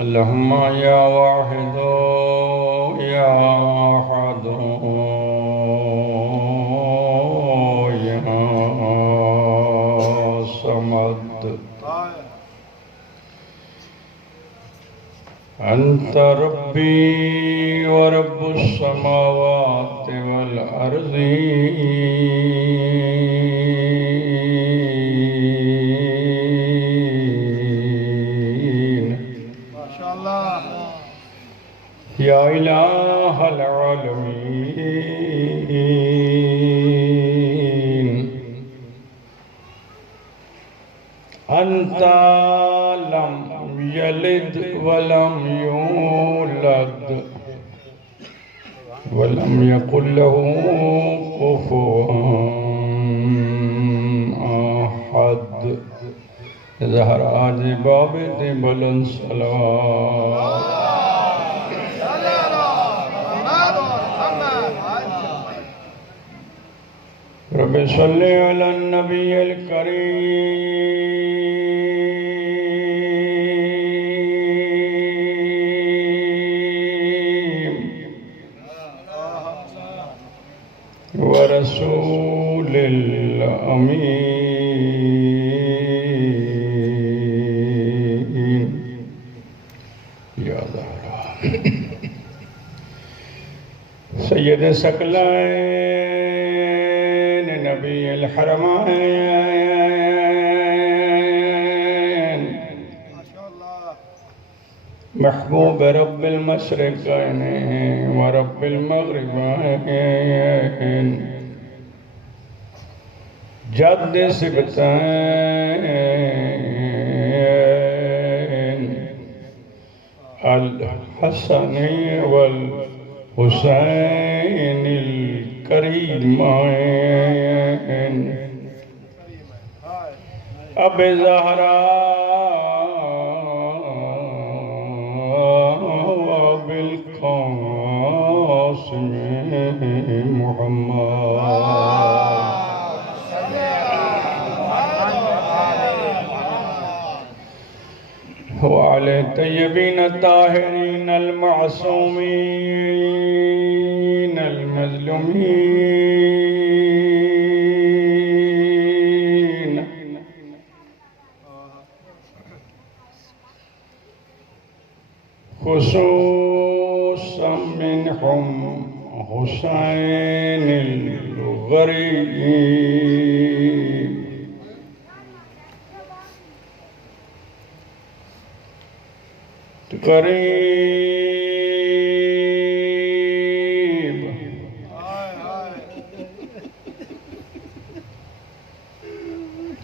अल्लाहुम्मा या वाहिदो या अहदो या समद अंत रब्बी व रब्बुस समावाति वल अर्ज़ि या इलाहल आलमीन अंता लम यलिद वलम यूलद वलम यकुल लहू कुफुवन अहद। ज़हराज बाबिद बुलंद सलावत। रब्बि सल्लि अला नबिय्यिल करीम व रसूलिल अमीन या ज़हरा सय्यद सकलैन नबील हरमैन महबूब रब्बिल मशरिक़ैन व रब्बिल मग़रिबैन जद्द सिबतैन अल हसन वल हुसैन करीमैन अब ज़हरा बिल क़ासिम मुहम्मद व आले तय्यबीन ताहिरीन अल मासूमीन अल मज़लूमीन खुसूसन मिनहुम हुसैन अल गरीब गरीब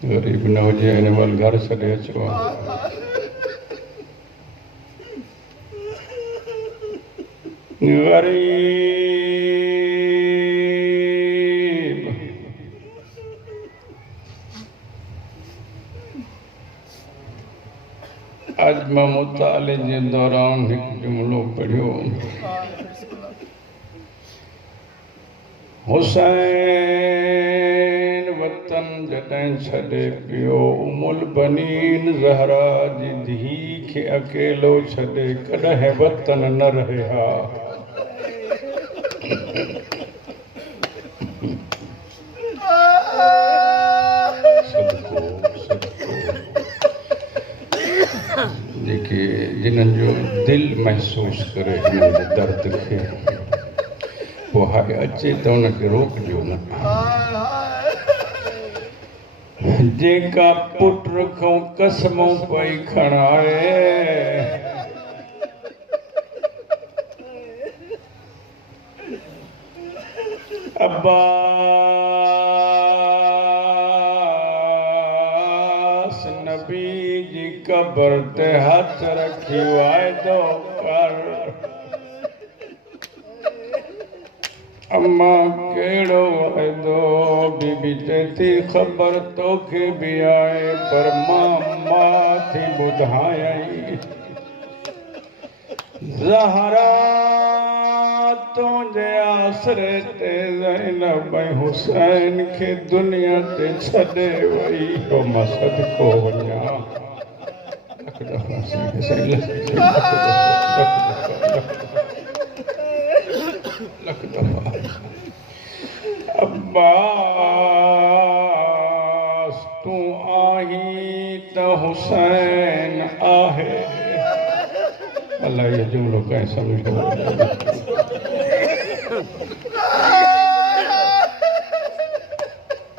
गरीब न हो जाए वाल घर छॾे अचो गरीब आज मैं मुताले जे दौरान एक जुमलो पढ़ियो हुसैन वतन जॾहिं छॾे पियो उमुल बनीन ज़हरा जी धी खे अकेलो छॾे कॾहिं वतन न रहे हा। जेके जिन्हनि जो दिल महसूस करे हिननि जे दर्द खे पोइ हाय अचे त उनखे रोकजो न। जेका पुट खां कसमूं पई खणाए अब्बास नबी जी कब्र ते हथ रखी वाइदो कर अम्मा केड़ो वाइदो बीबी चेती ख़बर तोखे भी आए पर मां थी ॿुधायई ज़हरा तुंहिंजे आसरे ते ज़ैनब हुसैन खे दुनिया ते छॾे वई हो मां सदको वञा लख दफ़ा अब्बास तू आही त हुसैन आहे अल्लाह ये जुमलो कहीं समझ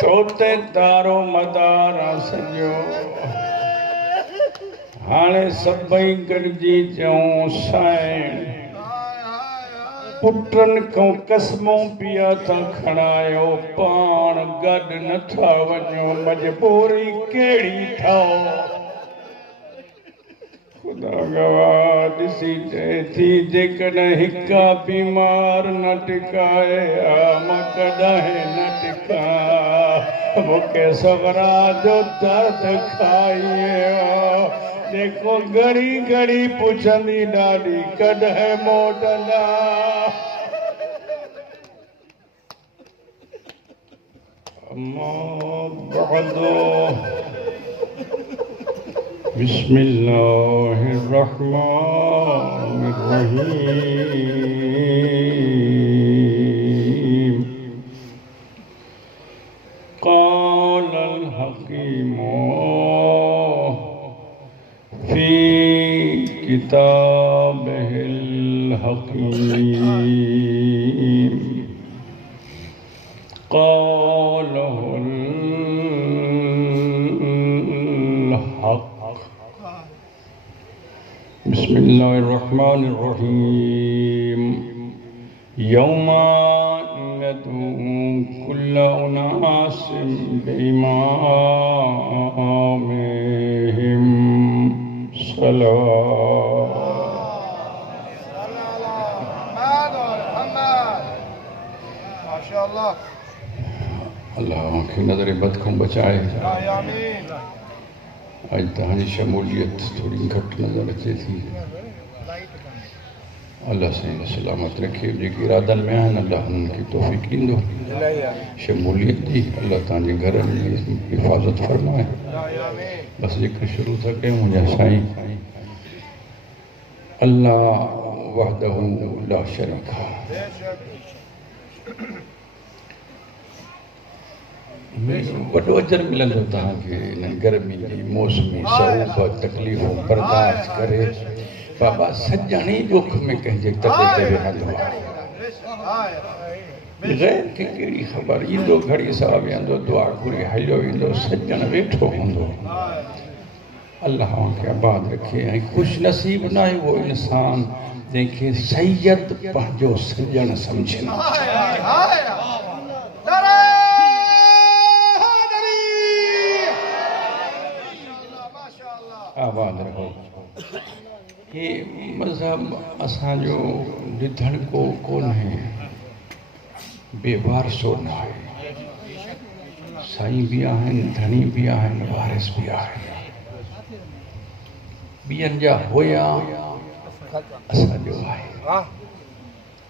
तोते दारो मदारा सजो हाणे सभई गॾिजी चऊं साईं पुटनि खां कसमूं पिया था खणायो पाण गॾु नथा वञो मजबूरी कहिड़ी ठाहो ख़ुदा गवाह ॾिसी चए थी जेकॾहिं हिका बीमार न टिकाए मां कॾहिं न टिका मूंखे सवरा जो दर्द खाइयो देखो घड़ी घड़ी पुछंदी ॾाढी कॾहिं मोटंदा बिस्मिल्लाहिर्रहमानिर्रहीम क़ालल हकीमो फी किताबिहिल हकीम क़ौलुहुल हक़ बिस्मिल्लाहिर्रहमानिर्रहीम यौमा नदऊ कुल्ल उनासिम बिइमामिहिम अल्लाह की नज़र बद को बचाए आज तहां शमूलियत थोड़ी घट नज़र अचे थी अल्लाह से सलामत रखे जेके इरादनि में आहिनि अल्लाह उन्हनि खे तौफ़ीक़ ॾींदो शमूलियत जी अल्लाह तव्हांजे घर में हिफ़ाज़त फरमाए बस जेके शुरू था कयूं मुंहिंजा साईं अल्लाह वहदहू ला शरीक वॾो अजर मिलंदो तव्हांखे हिन गर्मी जी मौसमी सहूब तकलीफ़ूं बर्दाश्त करे बाबा सजण ई ॾुख में कंहिंजे तबे ते वेहंदो आहे ग़ैर खे कहिड़ी ख़बर ईंदो घड़ी सां वेहंदो दुआ घुरी हलियो ईंदो सजण वेठो हूंदो अल्लाह खे आबाद रखे ऐं ख़ुशि नसीब न आहे उहो इंसान जंहिंखे सैयद पंहिंजो सजण सम्झे आबाद रहो ये मज़हब असांजो ॾिधण को कोन्हे बेवारसो न आहे साईं बि आहिनि धणी बि आहिनि वारिस बि आहिनि ॿियनि जा हुया असांजो आहे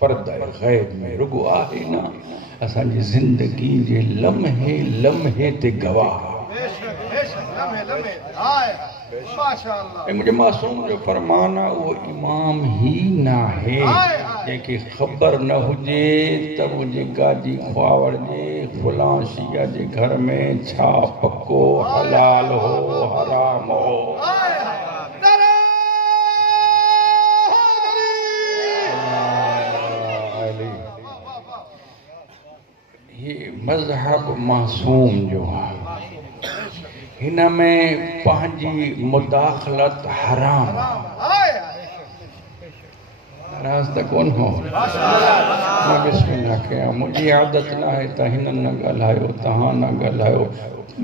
पर्दा ग़ैब में रुॻो आहे न असांजी ज़िंदगी जे लम्हे लम्हे ते गवाह मुझे मासूम जो फरमान आहे उहो इमाम ही न आहे जंहिंखे ख़बर न हुजे त मुंहिंजे गाजी ख्वावड़ जे फलां शिया जे घर में छा पको हलाल हो हराम हो ये मज़हब मासूम जो आहे हिन में पंहिंजी मुदाख़लत हराम नाराज़ त कोन हो मां बिस्मिल्लाह कयां मुंहिंजी आदत न आहे त हिननि न ॻाल्हायो तव्हां न ॻाल्हायो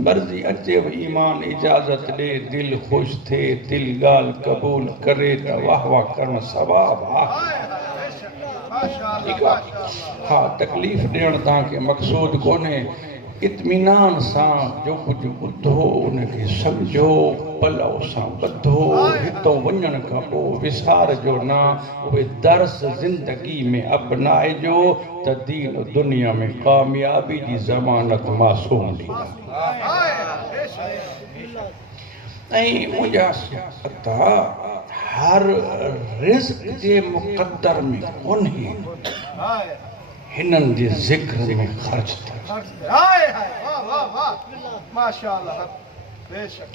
मर्ज़ी अचे ईमान इजाज़त ॾे दिलि ख़ुशि थिए दिलि ॻाल्हि क़बूल करे त वाह वाह करणु सवाबु आहे ठीक है हाँ तकलीफ़ ॾियण तव्हांखे मक़सूद कोन्हे इत्मीनान सां जो कुझु ॿुधो उनखे सम्झो पलव सां ॿधो हितां वञण खां पोइ विसारजो न उहे दर्स ज़िंदगी में अपनाइजो त दीन दुनिया में कामयाबी जी ज़मानत मासूम ॾींदा ऐं मुंहिंजा अता हर रिज़्क़ जे मुक़द्दर में कोन्हे हिननि जे ज़िक्र में ख़र्च थिए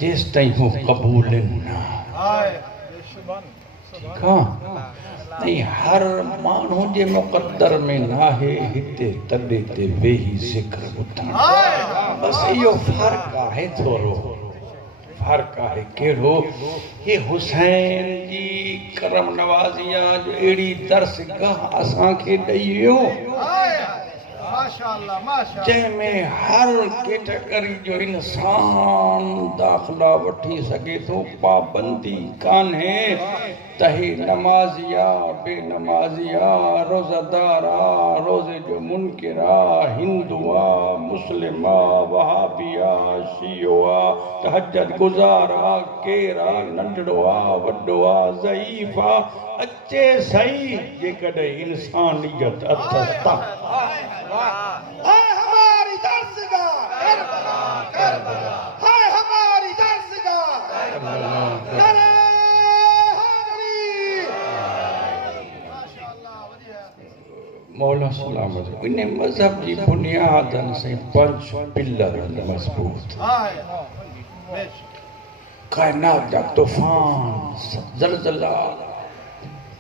जेसि ताईं हू क़बूल न ठीकु आहे ऐं हर माण्हू जे मुक़द्दर में नाहे हिते तॾहिं ते वेही ज़िक्र ॿुधण बसि इहो फ़र्क़ु आहे थोरो फ़र्क़ु आहे कहिड़ो हे हुसैन जी करम नवाज़िया जो अहिड़ी दर्सगाह असांखे ॾेई वियो जंहिंमें हर कैटेगरी जो इंसान दाख़िला वठी सघे थो पाबंदी कान्हे त हे नमाज़िया बेनमाज़िया रोज़ादार आहे रोज़े जो मुनकिर आहे हिंदू आहे मुस्लिम आहे वहाबी आहे शियो आहे तहज्जुद गुज़ार आहे केरु आहे नंढड़ो आहे वॾो आहे ज़ईफ़ आहे अचे सही जेकॾहिं इंसानियत अथसि त हमारी दर्सगाह करबला है हमारी दर्सगाह मौला सलामत इन मज़हब जी बुनियादनि से 5 पिलर मज़बूत कायनात जा तूफ़ान ज़लज़ला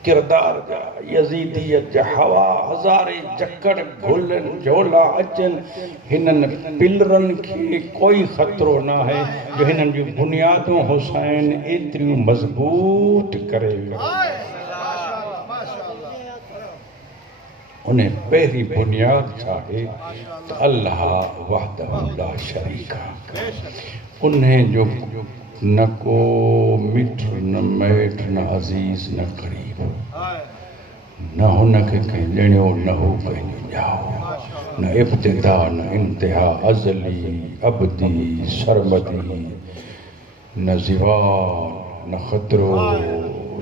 किरदार जा यज़ीदियत जा हवा हज़ारे जकड़ घुलनि झोला अचनि हिननि पिलरनि खे कोई ख़तरो न आहे जो हिननि जूं बुनियादूं हुसैन एतिरियूं मज़बूत करे वियो उन पहिरीं बुनियाद छा आहे त अल्लाह वहदहु ला शरीक उन जो न को मिठ न मैठ न अज़ीज़ न क़रीब न हुनखे कंहिं ॼणियो न हू कंहिंजो ॼाओ न इब्तिदा न इंतिहा अज़ली अबदी सरमदी न ज़िवाल न ख़तरो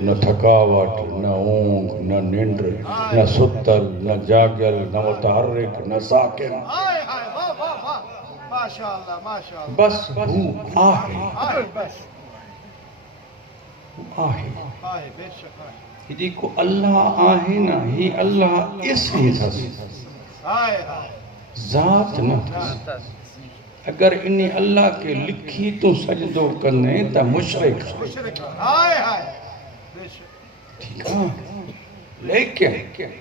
न थकावट न ऊंघ न निंड न सुतल न जागल न मुतहर्रिक न साकिन बस हू आहे जेको अल्लाह आहे न ही अल्लाह इसम अथसि ज़ात न अथसि अगर इन अल्लाह के लिखी तूं सजदो कंदे त मुशरिक ठीक है लेकिन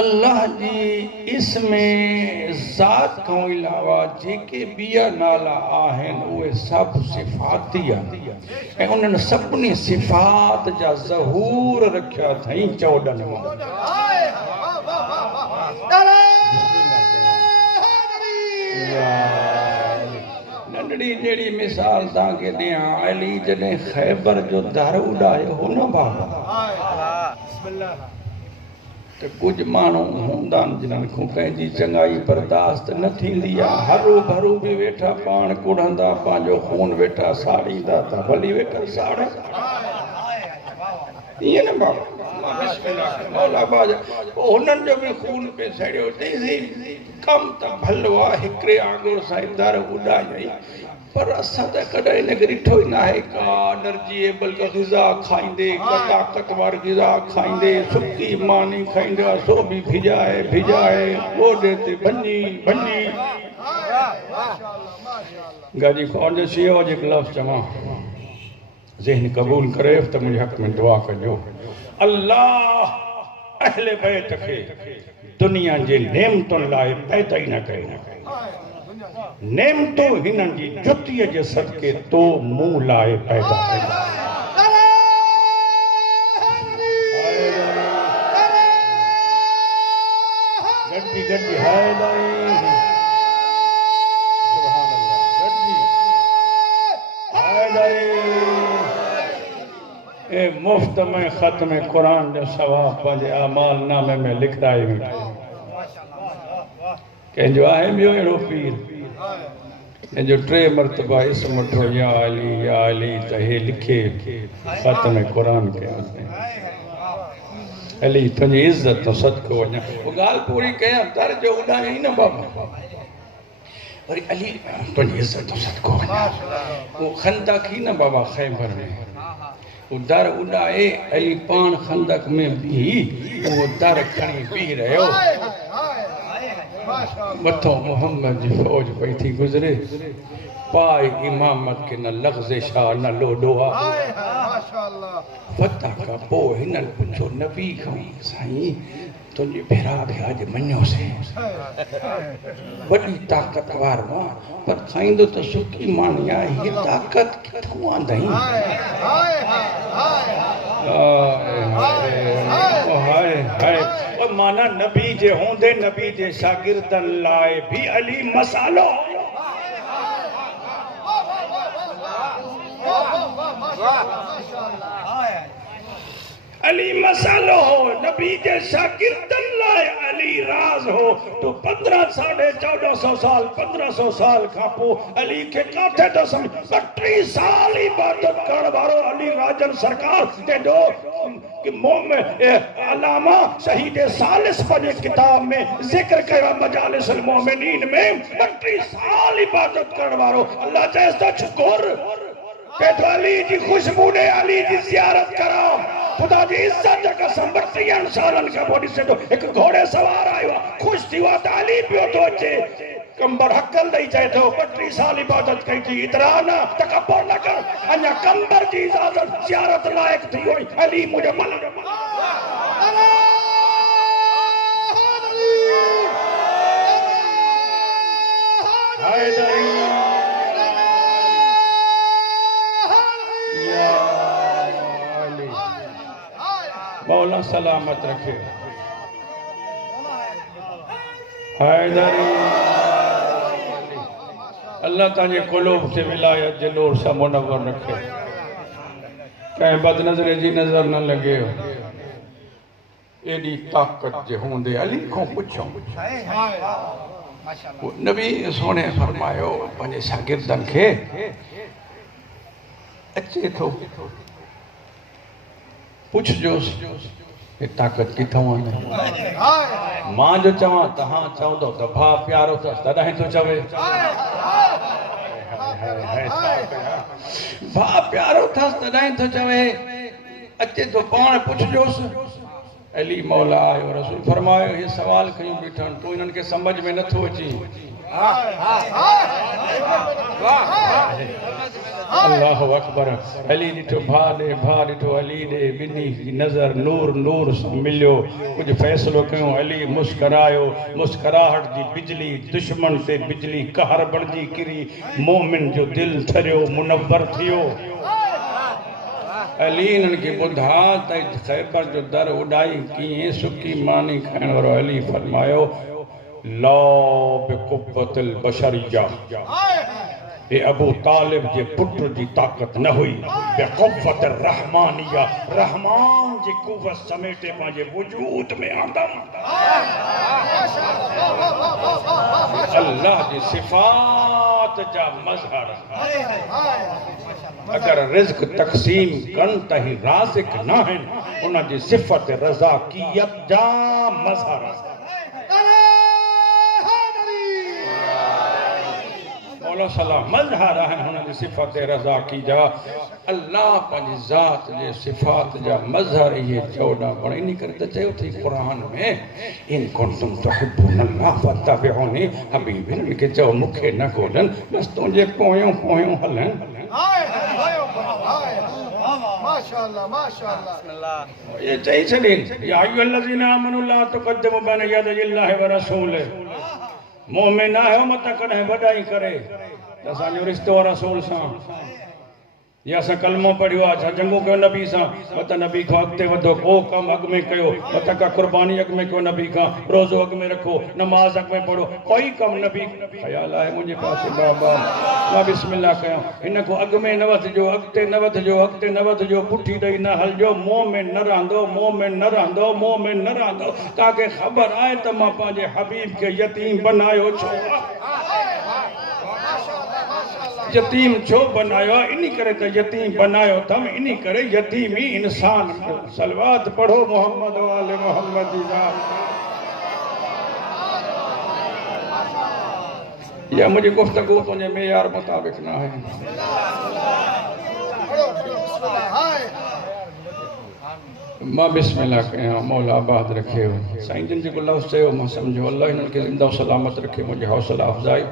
अल्लाह जी इसमें ज़ात खां अलावा जेके ॿिया नाला आहिनि उहे सभु सिफ़ाती आहिनि ऐं उन्हनि सभिनी सिफ़ात जा ज़हूर रखिया अथई 14 नंढड़ी जहिड़ी मिसाल तव्हांखे ॾियां अली जॾहिं ख़ैबर जो दर उॾायो हो न बाबा त कुझु माण्हू हूंदा आहिनि जिन्हनि खां कंहिंजी चङाई बर्दाश्त न थींदी आहे हरू भरू बि वेठा पाण कुढ़ंदा पंहिंजो खून वेठा साड़ींदा त भली वेठा साड़ ईअं न बाबा मौला बाजा पोइ हुननि जो बि खून पे सड़ियो चई कमु त भलो आहे हिकिड़े आङुर सां दर उॾाई पर असां त कॾहिं हिनखे ॾिठो ई न आहे का एनर्जीएबल ग़िज़ा खाईंदे का ताक़तवर ग़िज़ा खाईंदे सुकी मानी खाईंदा सो बि भिजाए ॻोॾे ते भञी गाजी ख़ौन जो सीओ जे लफ़्ज़ चवां ज़हन क़बूल करे त मुंहिंजे हक़ में दुआ कजो अल्लाह अहले बैत खे दुनिया जे नेमतुनि लाइ पैदा ई न करे नेमतूं हिननि जी जुतीअ जे सदके तो मूं लाइ पैदा गॾजी मुफ्त में ख़त्म कुरान जो सवाब पंहिंजे अमाल नामे में लिखाए वेठो कंहिंजो आहे ॿियो अहिड़ो पीर जंहिंजो 3 मरतबा इसम वठो या अली त हे लिखे ख़त्म कुरान कयो अली तुंहिंजी इज़त तो सदको वञा वो ॻाल्हि पूरी कयां दर जो उॾाई न बाबा वरी अली तुंहिंजी इज़त तो सदको वञा वो खंदक ही न बाबा खैबर में वो दर उॾाए अली पान खंदक में भी वो दर खणी बीह रहियो मथो मोहम्मद जी फौज पई थी गुज़रे पाए इमामत के न लग़्ज़िशा न लोडोआ फतह का पोइ हिननि पुछो नबी खां साईं तुंहिंजे भेरा खे अॼु मञियोसीं वॾी ताक़तवार मां पर खाईंदो त सुकी मानी आहे हीअ ताक़त किथां आंदई हाय हाय माना नबी जे होंदे नबी जे शागिर्दनि लाइ भी अली मसालो अली मसालो हो नबी जे शागिर्दन लाए अली राज हो तो 1450 साल 1500 साल का पो अली के काथे तो समझ 32 साल इबादत कर वारो अली राजन सरकार ते दो कि मोहम्मद अलामा शहीद सालिस पने किताब में जिक्र कयो मजालिसुल मोमिनीन में 32 साल इबादत कर वारो अल्लाह जैसा शुक्र के तो अली जी खुशबू ने अली जी जियारत करो खुदा जी इज्जत का संबर्तियन सालन का बॉडी से तो एक घोड़े सवार आयो खुश थी वा अली पियो तो अचे कंबर हकल दई चाहे तो 32 साल इबादत कई थी इतरा ना तकब्बुर न कर अन्या कंबर जी इजाजत जियारत लायक थी होई अली मुझे मन हैदरी मौला सलामत रखे हैदरी अल्लाह ताजे कुलूब से विलायत जे नूर सा मुनव्वर रखे कहीं बदनज़री जी नजर न लगे एडी ताकत जे होंदे अली को पुछो नबी सोने फरमायो पंहिंजे शागिर्दन खे अचे थो पुछ जोस ये ताकत किथों आने मां जो चवा तहां चवंदो त भा प्यारो त तॾहिं तो चवे भा प्यारो थस तॾहिं तो चवे अचे तो पाण पुछ जोस अली मौला आयो रसूल फरमायो ये सवाल कयूं बीठन तो इन्हनि के समझ में नथो अची अल्लाहु अकबर अली ॾिठो भा ॾिठो अली ॾे ॿिन्ही जी नज़र नूर नूर मिलियो कुझु फ़ैसिलो कयूं अली मुस्करायो मुस्कराहट जी बिजली दुश्मन ते बिजली कहर बणिजी किरी मोमिन जो दिलि ठरियो मुनव्वर थियो अली इन्हनि खे ॿुधा त ख़ैबर जो दर उॾाई कीअं सुकी मानी खाइण वारो अली फरमायो ला बिकुव्वतिल बशरिया ये अबू तालिब जे पुत्र जी ताकत न हुई बेकुव्वत रहमानिया रहमान जी कुव्वत समेटे पंहिंजे वजूद में आंदा अल्लाह जी सिफात जा मज़हर अगर रिज़्क तक़सीम कन त ही राज़िक न आहिनि उन जी सिफ़त रज़ाकियत जा मज़हर मौला सलाम मज़हर आहिनि हुन जी सिफ़त रज़ा की जा अल्लाह पंहिंजी ज़ात जे सिफ़ात जा मज़हर इहे 14 बण इन करे त चयो थी क़ुरान में इन कुंतुम तुहिब्बूनल्लाह फत्तबिऊनी हबीबी इन्हनि खे चओ मूंखे न ॻोल्हनि बसि तुंहिंजे पोयों पोयों हलनि माशाअल्लाह माशाअल्लाह ये चई छॾीनि या अय्युहल्लज़ीना आमनू ला तुक़द्दिमू बैन यदयिल्लाहि व रसूलिही मोमिन आहियो मत कॾहिं वॾाई करे त असांजो रिश्तो रसूल सां या असां कलमो पढ़ियो आहे छा जंगू कयो नबी सां मत नबी खां अॻिते वधो को कम अॻ में कयो मत का कुर्बानी अॻ में कयो नबी खां रोज़ो अॻ में रखो नमाज़ अॻ में पढ़ो कोई कम नबी ख़्याल आहे मुंहिंजे पासे बाबा मां बिस्मिल्लाह कयां हिन को अॻ में न वधिजो अॻिते न वधिजो अॻिते न वधिजो पुठी ॾेई न हलजो मुंहं में न रहंदो मुंहं में न रहंदो मुंहं में न रहंदो तव्हांखे ख़बर आहे त मां पंहिंजे हबीब खे यतीम बनायो छो यतीम छो बनायो इन करे तो यतीम बनायो थम इन करे यतीम ही इंसान सलवात पढ़ो मोहम्मद वाले मोहम्मद या मुझे गुफ्तगू तुझे मेयार मुताबिक ना है मां बिस्मिल्लाह कया मौला आबाद रखे साईं जिन जो लफ्ज़ चयो मां समझो अल्लाह इन्हनि खे ज़िंदा सलामत रखे मुझे हौसला अफ़जाई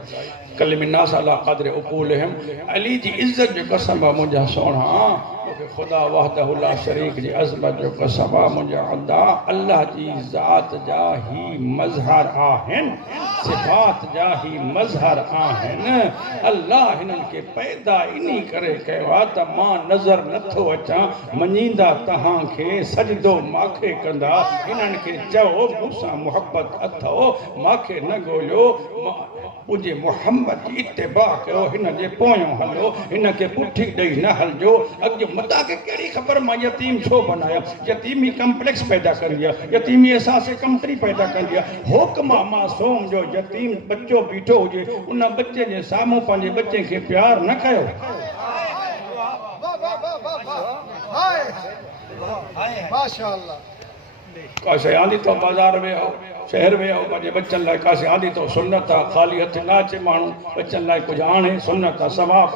कलिम नास अला क़द्र उकूलहिम अली जी इज्जत जो कसम आहे मुंहिंजा सोणा मूंखे ख़ुदा वहदहु ला शरीक जी अज़मत जो कसम आहे मुंहिंजा अदा अल्लाह जी ज़ात जा ही मज़हर आहिनि सिफ़ात जा ही मज़हर आहिनि अल्लाह हिननि खे पैदा इन करे कयो आहे त मां नज़र नथो अचां मञींदा तव्हांखे सजदो मूंखे कंदा हिननि खे चओ मूंसां मुहबत अथव मूंखे न ॻोल्हियो मुझे मोहम्मद जी इत्तिबा कयो हिन जे पोयों हलो हिन खे पुठी ॾेई न हलजो अॻियो मता खे कहिड़ी ख़बर मां यतीम छो बनाया यतीमी कम्प्लेक्स पैदा कंदी आहे यतीमी एहसास कमतरी पैदा कंदी आहे हुक्म मासूम जो यतीम बच्चो बीठो हुजे उन बच्चे जे साम्हूं पंहिंजे बच्चे खे प्यार न कयो का शइ आंदी तो बाज़ार में आओ शहर में आओ पंहिंजे बच्चन लाइ कासे आंदी तो सुन्नत आहे ख़ाली हथ न अचे माण्हू बच्चन लाइ कुझु आणे सुन्नत आहे सवाब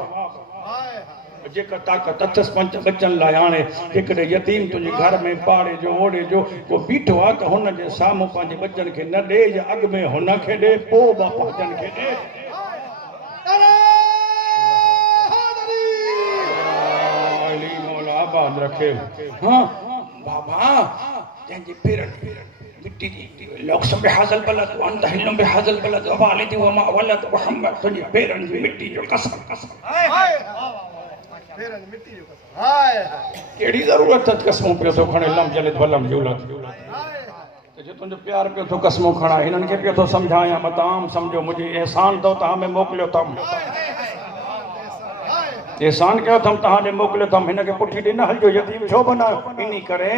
जेका ताक़त अथसि पंज बच्चन लाइ आणे हिकिड़े यतीम तुंहिंजे घर में पाड़े जो ओड़े जो को बीठो आहे त हुन जे साम्हूं पंहिंजे बच्चन खे न ॾे या अॻ में हुन खे ॾे पोइ बापा जन खे ॾे आबाद रखे हाँ बाबा जंहिंजे पेरनि मिट्टी जी लौक्सम बेहाज़ल बलद वंत हिलम बेहाज़ल बलद वालिदी व मा वलद मुहम्मद तुझे पेरनि जी मिट्टी जो कसम पेरनि मिट्टी जो कसम हाय केड़ी जरूरत है कसमों पे तो खणे लम जलद वलम जुलत जे तुझे प्यार पे तो कसमों खणा हिनन के पे तो समझाया बताम समझो मुझे एहसान तो ता में मोकलियो तम एहसान कयो थम तहां मोकलियो थम हिन खे पुठी ॾे न हलजो यतीम छो बनायो इन करे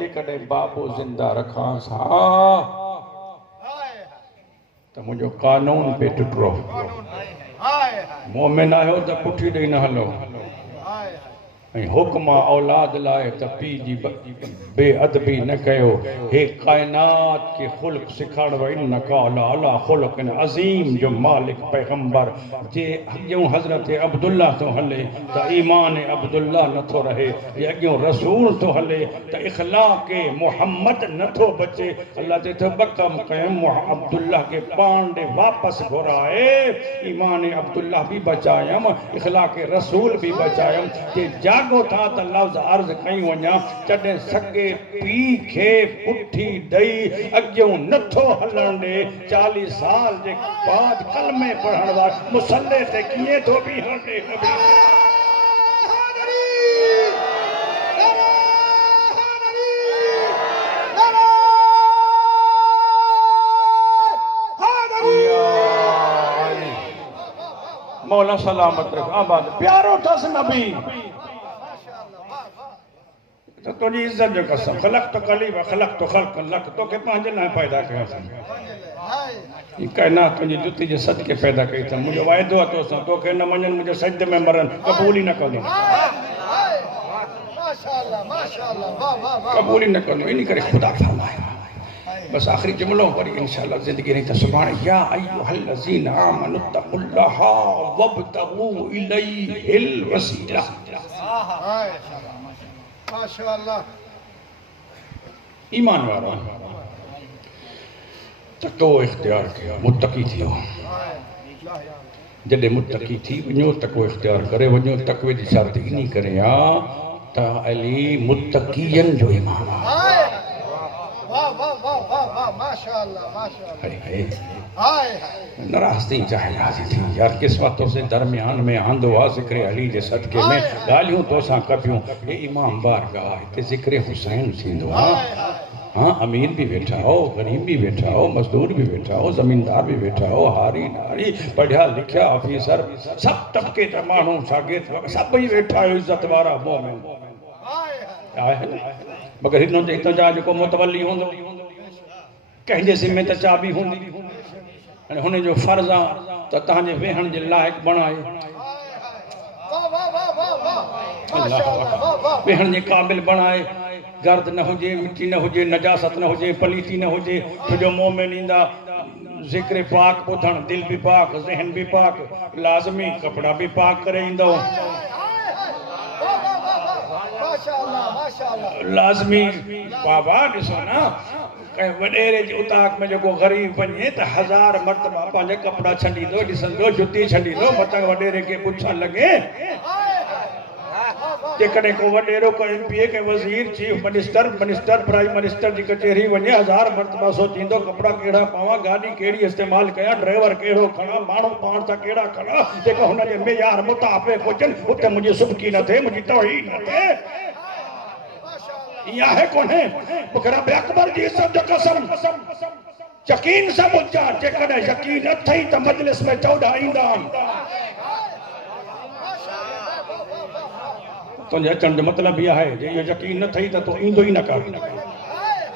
जेकॾहिं बाबू ज़िंदा रखां सा त मुंहिंजो कानून पे टुटरो मोमिन आहियो त पुठी ॾेई न हलो ऐं हुक्म औलाद लाइ त पीउ जी बेअदबी न कयो हे काइनात के खुल्क सिखाड़ व इन्नका अला खुल्क़िन अज़ीम जो मालिक पैगंबर जे अॻियों हज़रत अब्दुल्ला तो हले त ईमान अब्दुल्ला नथो रहे जे अॻियों रसूल तो हले त इख़लाक़ मुहम्मद नथो बचे अल्लाह ते तो बकम कयम अब्दुल्ला के पाण ॾे वापसि घुराए ईमान अब्दुल्ला भी बचायम इख़लाक़ रसूल भी बचायम के जागो था त लफ्ज़ अर्ज़ कई वञा जॾहिं सगे पीउ खे पुठी ॾेई अॻियों नथो हलण ॾे 40 साल जे बाद कलमे पढ़ण वारो मुसल्ले ते कीअं थो बीहण ॾे मौला सलामत रख आबाद प्यारो थस नबी तो तुझी इज्जत जो कसम खलक तो कली व खलक तो खल्क लक तो के पंहिंजे लाइ पैदा कयो अथई काइनात तुंहिंजी जुती जे सदके पैदा कई अथई मुंहिंजो वाइदो आहे तोसां तोखे न मञनि मुंहिंजे सजदे में मरनि क़बूल ई न कंदो क़बूल ई न कंदो इन करे ख़ुदा फरमाए बस आखिरी जुमलो वरी इंशाअल्लाह जिंदगी नहीं तो सुभाणे या अय्युहल्लज़ीना आमनु तक़ुल्लाहा वब्तगू इलैहिल वसीला माशाअल्लाह ईमान वारो तक़वो इख्तियार कयो मुत्तकी थियो जॾहिं मुत्तकी थी वञो तक़वो इख्तियार करे वञो तक़वे जी शर्त इन करे आ त अली मुत्तकीयन जो इमाम आहे वाह वाह वाह वाह वाह माशाअल्लाह माशाअल्लाह हाय नाराज थी चाहे राजी थी यार किस्मतों से दरमियान में आंदो आ जिक्र अली जे सदके में गालियों तो सा कपियूं ए इमाम बारगाह ते जिक्र हुसैन थींदो हाँ अमीर भी बैठा हो गरीब भी बैठा हो मजदूर भी बैठा हो जमींदार भी बैठा हो हारी नारी पढ़िया लिखिया ऑफिसर सब तबके का मानू शागिर्द सब ही बैठा हो इज्जत वारा मोमिन है मगर इतनो इतनो जा जो मुतवली होंदो कहीं जिम्मे त चाबी होंदी अने हुन जो फर्ज आ त तांजे वेहण जे लायक बनाए वेहण जे काबिल बनाए गर्द न हुजे मिट्टी न हुजे नजासत न हुजे पलीती न हुजे जो मोमिन इंदा जिक्र पाक ॿुधण दिल भी पाक ज़हन भी पाक लाज़मी कपड़ा भी पाक करे इंदो लाज़मी बाबा ॾिसो ना कहीं वडेरे जे उताक में जो गरीब वञे त 1000 मर्तबा पंहिंजा कपड़ा छंडींदो ॾिसंदो जुती छंडींदो मतां वडेरे के पुछण लगे जेकॾहिं को वडेरो को एमपीए के वजीर चीफ मिनिस्टर प्राइम मिनिस्टर जी कचहरी वञे 1000 मर्तबा सोचींदो कपड़ा कहिड़ा पावां गाड़ी कहिड़ी इस्तेमाल कयां ड्राइवर कहिड़ो खणा माण्हू पाण सां कहिड़ा खणा जेका हुन जे मेयार मुताबिक़ हुजनि उते मुंहिंजी सुबकी न थिए मुंहिंजी तौहीन न थिए इहा है कोन्हे मूंखे रब अकबर जी इज़त जो कसम यकीन सां ॿुधा जेकॾहिं यकीन अथई त मजलिस में 14 ईंदा तुझे अचण जो मतलब यह है जे यकीन न थई त तू ईंदो ही न कर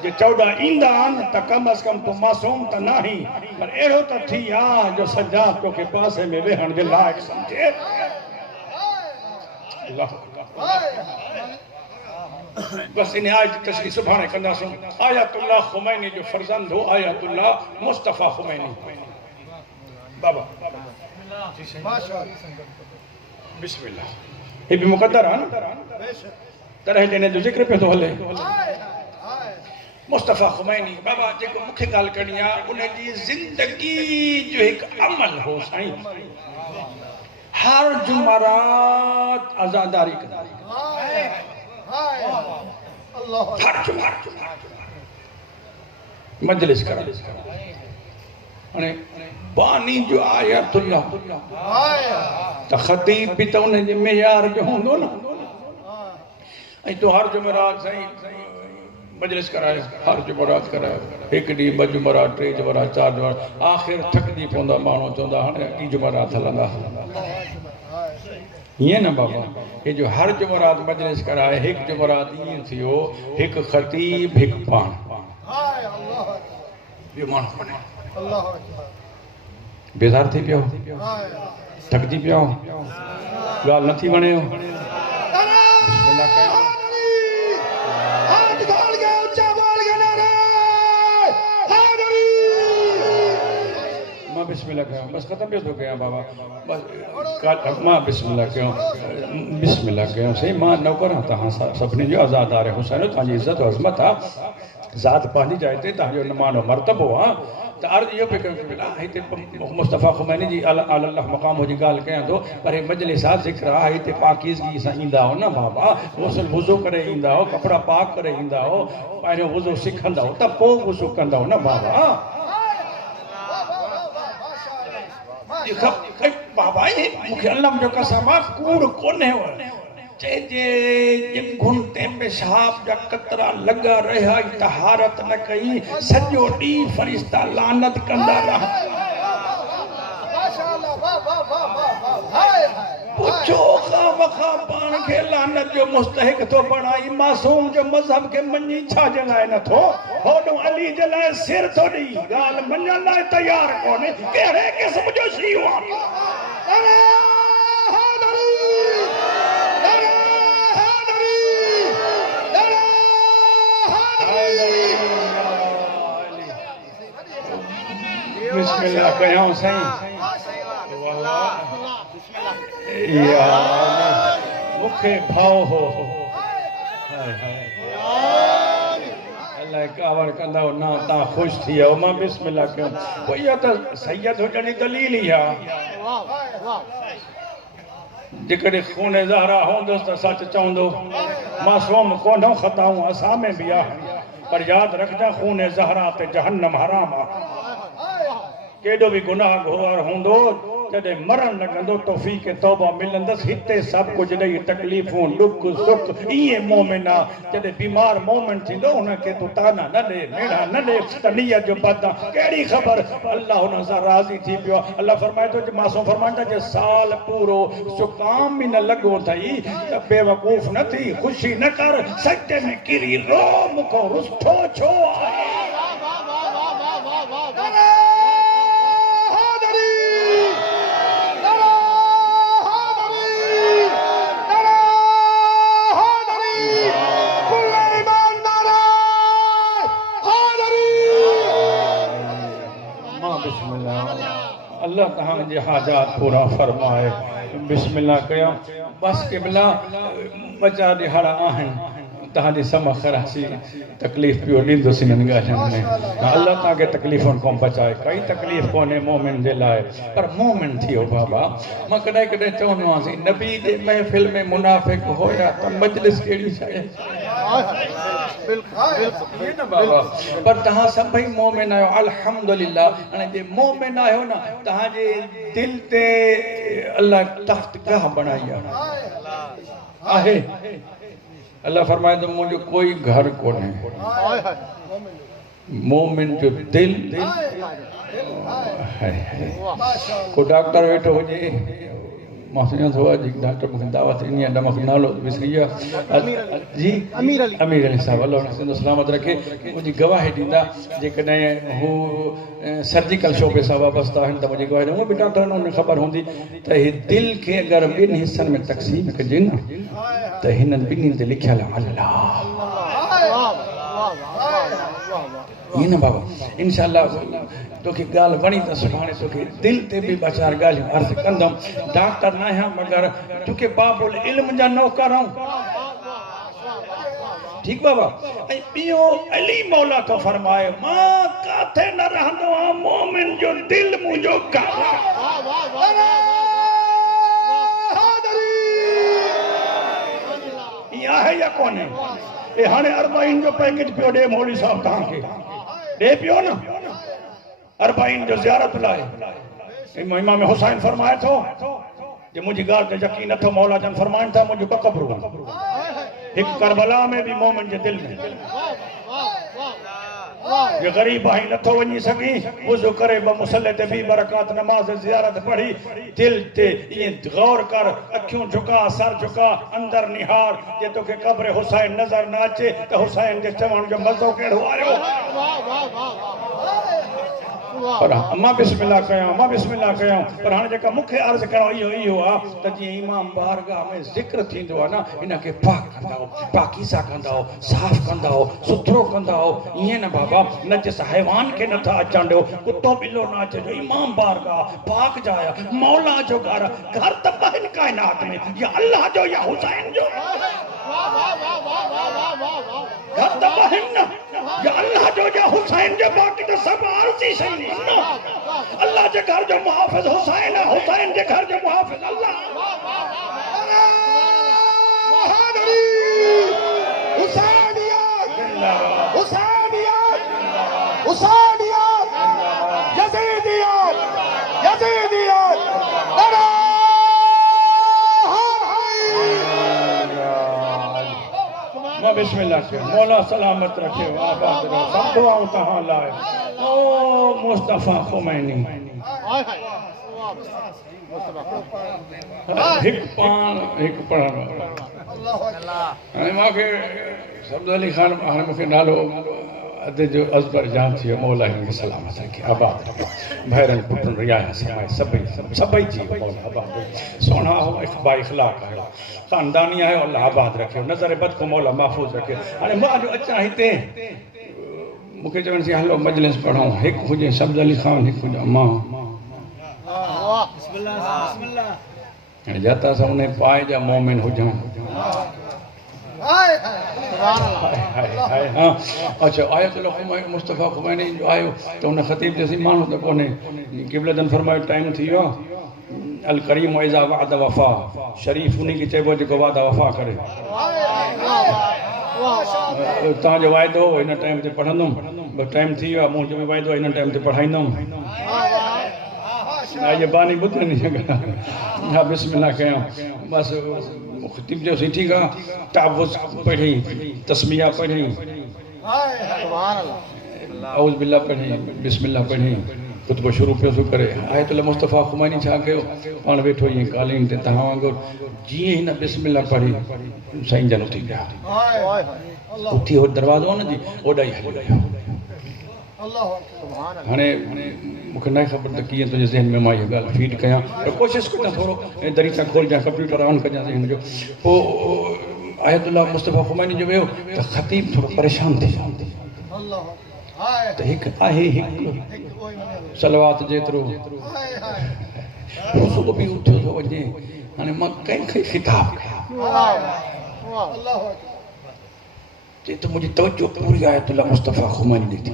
जे 14 ईंदा त कम अज कम तू मासूम त नाही पर एड़ो त थी आ जो सजाद तो के पासे में वेहण जे लायक समझे अल्लाह बस इन आज तशरीह सुभाणे कंदासूं आयतुल्लाह खुमैनी जो फर्जंद हो आयतुल्लाह मुस्तफा खुमैनी बाबा माशाअल्लाह बिस्मिल्लाह ये भी मुकद्दर है ना तरह देने जो जिक्र पे तो हले मुस्तफा खुमैनी बाबा जेको मुख्य गाल करनी आ उन जी जिंदगी जो एक अमल हो साईं हर जुमरात आजादारी कर अल्लाह हर जुमरात मजलिस कर अने बानी जो आयतुल्लाह त खतीब भी तो उन जे मेयार जो होंदो न ऐं तो हर जुमरात साईं मजलिस करायो हर जुमरात करायो एक डी ब जुमरात 3 जुमरात 4 जुमरात आखिर थकजी पवंदा माण्हू चवंदा हाणे की जुमरात हलंदा ये न बाबा ये जो हर जुमरात मजलिस कराए एक जुमरात ईअं थियो एक खतीब एक पाण ये माण्हू कोन्हे अल्लाह अकबर बेज़ार थी पियो थकजी पियो ॻाल्हि नथी वणे मां बिस्मिल्लाह कयो बस ख़त्म पियो थो कयां बाबा बस मां बिस्मिल्लाह कयो सही मां नौकर आहियां तव्हां सभिनी जो आज़ादार हुसैन तव्हांजी इज़त और अज़मत आहे ज़ात पंहिंजी जाइ ते तव्हांजो नमानो मर्तबो आहे त अर्ज़ इहो पियो कयो हिते मुस्तफ़ा खुमैनी जी अल्लाह मक़ाम जी ॻाल्हि कयां थो पर मजलिस आहे ज़िक्र आहे हिते पाकीज़गी सां ईंदा हो न बाबा गुस्ल वुज़ू करे ईंदा हो कपिड़ा पाक करे ईंदा हो पहिरियों वुज़ू सिखंदा हो त पोइ वुज़ू कंदा हो न बाबा बाबा मूंखे अल्लाह जो कसम आहे कूड़ कोन्हे जे घुंटे पेशाब जा कतरा लगा रहा तहारत न कई सजो डी फरिश्ता लानत कंदा रहा पुछो खा पान के लानत जो मुस्तहिक तो बणाई मासूम जो मजहब के मनी छा जलाए न थो होडो अली जलाए सिर तो दी गाल मन्नण लाए तैयार कोने केड़े किस्म जो शी हुआ बिस्मिल्लाह कयो सही या मुखे भाव हो अल्लाह कावड़ कंदा ना ता खुश थी हो मां बिस्मिल्लाह कयो कोई या त सैयद हुजण जी दलील ही आ जेकॾहिं खून ज़हरा हूंदुसि त सच चवंदो मासूम कोन्हो ख़ताऊं असां में बि आहे पर याद रखजा खून ज़हरा ते जहन्नम हराम आहे केॾो बि गुनाह गुहार हूंदो जॾहिं मरण लॻंदो तौफ़ीक़ तौबा मिलंदसि हिते सभु कुझु ॾेई तकलीफ़ूं ॾुख सुख ईअं मोमिन आहे जॾहिं बीमार मोमिन थींदो हुनखे तूं ताना न ॾे मेणा न ॾे त नीयत जो बद आहे कहिड़ी ख़बर अल्लाह हुन सां राज़ी थी पियो आहे अल्लाह फरमाए थो मासूम फरमाइनि था जे साल पूरो जुकाम बि न लॻो अथई त बेवकूफ़ न थी ख़ुशी न कर सजदे में किरी रो मूंखां रुष्ठो छो आहे अल्लाह तव्हांजे हाजात पूरा फरमाए बिस्मिल्लाह कया बस के बिला बचा ॾिहाड़ा आहिनि तव्हांजी सम खरासी तकलीफ़ पियो ॾींदुसि हिननि ॻाल्हियुनि में अल्लाह तव्हांखे तकलीफ़ुनि खां बचाए काई तकलीफ़ कोन्हे मोमिन जे लाइ पर मोमिन थियो बाबा मां कॾहिं कॾहिं चवंदो हुआसीं नबी जे महफ़िल में मुनाफ़िक़ हुया त मजलिस कहिड़ी शइ पर तव्हां सभई मोमिन आहियो अल्हम्दुलिल्लाह हाणे जे मोमिन आहियो न तव्हांजे दिलि ते अल्लाह तख़्तगाह बणाई आहे अल्लाह फरमाए तो मुझे कोई घर कोने मोमिन जो दिल को डॉक्टर वेठो हुजे मां सुञा थो अॼु डॉक्टर मूंखे दावत ॾिनी आहे मूंखे नालो विसरी वियो जी अमीर अली साहब अल्लाह हुन सलामत रखे मुंहिंजी गवाही ॾींदा जेकॾहिं हू सर्जिकल शोबे सां वाबस्ता आहिनि त मुंहिंजी गवाही उहा बि डॉक्टरनि में ख़बर हूंदी त हीअ दिलि खे अगरि ॿिनि हिसनि में तक़सीम कजे न त हिननि ॿिन्हिनि ते लिखियलु आहे अल्लाह ईअं न बाबा इंशाअल्लाह तोखे ॻाल्हि वणी त सुभाणे तोखे दिलि ते बि ॿ चारि ॻाल्हियूं अर्ज़ु कंदुमि डॉक्टर न आहियां मगर तोखे बाबुल इल्म जा नौकर आहियूं ठीक बाबा ऐं ॿियो अली मौला तो फरमाए मां काथे न रहंदो आहियां मोमिन जो दिलि मुंहिंजो ईअं आहे या कोन्हे ए हाणे अरबाइन जो पैकेज पियो ॾे मौली साहब तव्हांखे ॾे पियो न अरबाइन जो ज़ियारत लाइ इमाम हुसैन फरमाए थो जे मुंहिंजी ॻाल्हि ते यकीन नथो मौला जन फरमाइनि था मुंहिंजूं ॿ क़ब्रूं हिकु करबला में बि मोमिन जे दिलि में ये गरीब आई नथो वञी सघी वुज़ू करे ब मुसल्ले ते बि बरकात नमाज ज़ियारत पढ़ी दिल ते ईअं गौर कर अखियूं झुका सर झुका अंदर निहार जे तोखे क़ब्र हुसैन नज़र न अचे त हुसैन जे चवण जो मज़ो कहिड़ो आयो पर मां बिस्मिल्लाह कयां पर हाणे जेका मूंखे अर्ज़ु करणो इहो आहे त जीअं इमाम बारगाह में ज़िक्र थींदो आहे न हिनखे पाक कंदा पाकीज़ा कंदा साफ़ कंदा सुथरो कंदा ईअं न बाबा नजिस हैवान खे नथा अचण ॾियो कुतो ॿिलो न अचे जो इमाम बारगाह पाक जाया मौला जो घर त ॿिनि काइनात में या अल्लाह जो या हुसैन जो घर त ॿिनि या अल्लाह जो या हुसैन जो बाक़ी त सभु आरज़ी शयूं अल्लाह जे घर जो मुहाफ़िज़ हुसैन है हुसैन जे घर जो मुहाफ़िज़ अल्लाह बिस्मिल्लाह से मौला सलामत रखे आबाद रहो सब दुआऊं तहां लाए ओ मुस्तफा खुमैनी हिक पान हिक पढ़ण हाणे मूंखे सब्ज़ अली खान हाणे मूंखे नालो अधु जो अज़बर जान थी वियो मौला हिनखे सलामत रखे आबाद रखे भैरनि पुटनि रियाया समाए सभई जी मौला आबाद सोना हो इख़बा इख़लाक़ है ख़ानदानी है अल्लाह आबाद रखे नज़र बद को मौला महफूज़ रखे हाणे मां जो अचां हिते मूंखे चवण सी हलो मजलिस पढ़ूं हिकु हुजे सब्ज़ अली खान हिकु हुजे मां हाणे जाता असां उन पाए जा मोमिन हुजूं अच्छा आयतुल मुस्तफ़ा खुमैनी जो आयो तो उन ख़तीब जैसी माण्हू त कोन्हे क़िबलतन फरमायो टाइम थी वियो अल करीम इज़ा वअद वफ़ा शरीफ़ उन खे चइबो जेको वादा वफ़ा करे तव्हांजो वाइदो हिन टाइम ते पढ़ंदुमि बस टाइम थी वियो आहे मुंहिंजो बि वाइदो हिन टाइम ते पढ़ाईंदुमि ये बानी ॿुध नहीं सघां हाँ बिस्मिल्लाह कयां बस ख़तीब जो सी ठीक आहे तावुज़ पढ़ी तस्मिया पढ़ी औज़ बिल्लाह पढ़ी बिस्मिल्लाह पढ़ी कुतुब शुरू पियो करे आयतुल मुस्तफ़ा ख़ुमैनी छा कयो पाण वेठो ईअं कालीन ते तव्हां वांगुरु जीअं हिन बिस्मिल्लाह पढ़ी साईं जन उथी पिया उथी हो दरवाज़ो न जी ओॾा ई हली विया हाणे मूंखे न ख़बर त कीअं तुंहिंजे ज़हन में मां इहा ॻाल्हि फीड कयां पर कोशिशि कयां थोरो ऐं दरीचा खोलजां कंप्यूटर ऑन कजां ज़हन जो पोइ आयतुल्लाह मुस्तफ़ा ख़ुमैनी जो वियो त ख़तीब थोरो परेशान थी वियो त हिकु आहे हिकु सलवात जेतिरो सुबुह बि उथियो थो वञे हाणे मां कंहिंखे ख़िताब कयां चए त मुंहिंजी तवजो पूरी आयतुल्लाह मुस्तफ़ा ख़ुमैनी ॾिठी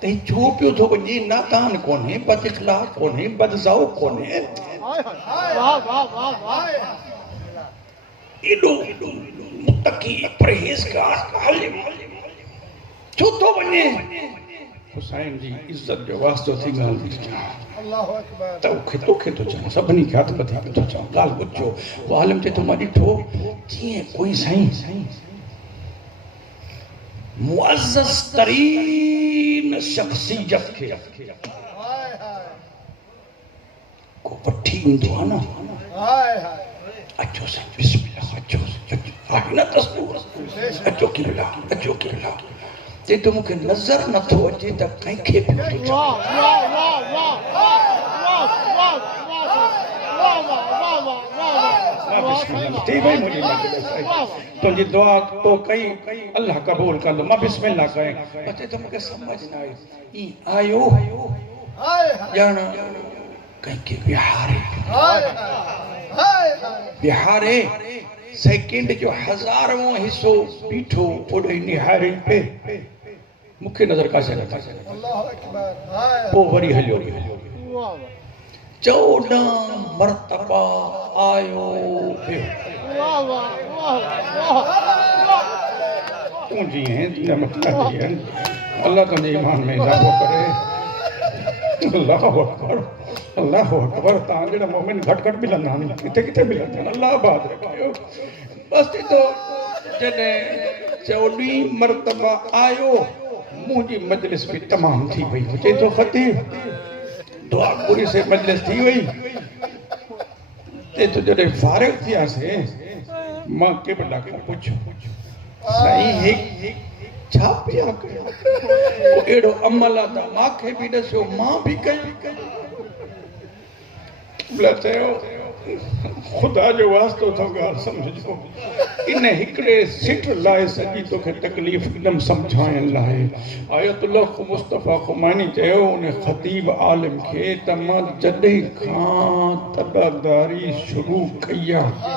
त ही छो पियो थो वञे नादान कोन्हे बद इख़लाक़ कोन्हे बदज़ाउ कोन्हे एॾो मुतक़ी परहेज़गार आलिम छो थो वञे हुसैन जी इज़त जो वास्तो थी ॻाल्हि थी चवां त तोखे थो चवां सभिनी खे हथ ॿधी पियो थो चवां ॻाल्हि ॿुधो उहो आलिम चए थो मां ॾिठो जीअं कोई साईं मुअज़्ज़ज़ तरीन शख़्सियत खे को वठी ईंदो आहे न अचो साईं बिस्मिल्लाह अचो आहे न दस्तूर अचो किरला चए तो मूंखे नज़र नथो अचे त कंहिंखे बि नथो तुंहिंजी दुआ तो कई अल्लाह क़बूल कंदो मां बिस्मिल्लाह कयां अचे त मूंखे सम्झ न आई ई आयो ॼण कंहिंखे विहारे सेकेंड जो 1000वां हिसो बीठो ओॾे निहारे पे मूंखे नज़र कासे नथी पोइ वरी हलियो 14 मरतबा आयो तूं जीअं अल्लाह तुंहिंजे ईमान में इज़ाफ़ो करे अल्लाहु अकबर तव्हां जहिड़ा मोमिन घटि मिलंदा आहिनि किथे मिलंदा आहिनि अल्लाह आबाद रखियो बसि तो जॾहिं 14 मरतबा आयो मुंहिंजी मजलिस बि तमामु थी वई चए थो ख़तीब दुआ पूरी से मजलिस थी वई चए थो जॾहिं फारिग थियासीं मां क़िबला खां पुछो साईं छा पिया कयो अहिड़ो अमल आहे त मूंखे बि ॾिसो मां बि कयो क़िबला चयो ख़ुदा जो वास्तो थो ॻाल्हि सम्झो इन हिकिड़े सिट लाइ सॼी तोखे तकलीफ़ हिकदमि सम्झाइण लाइ आयतुल्लाह मुस्तफ़ा ख़ुमैनी चयो उन ख़तीब आलिम खे त मां जॾहिं खां तबादारी शुरू कई आहे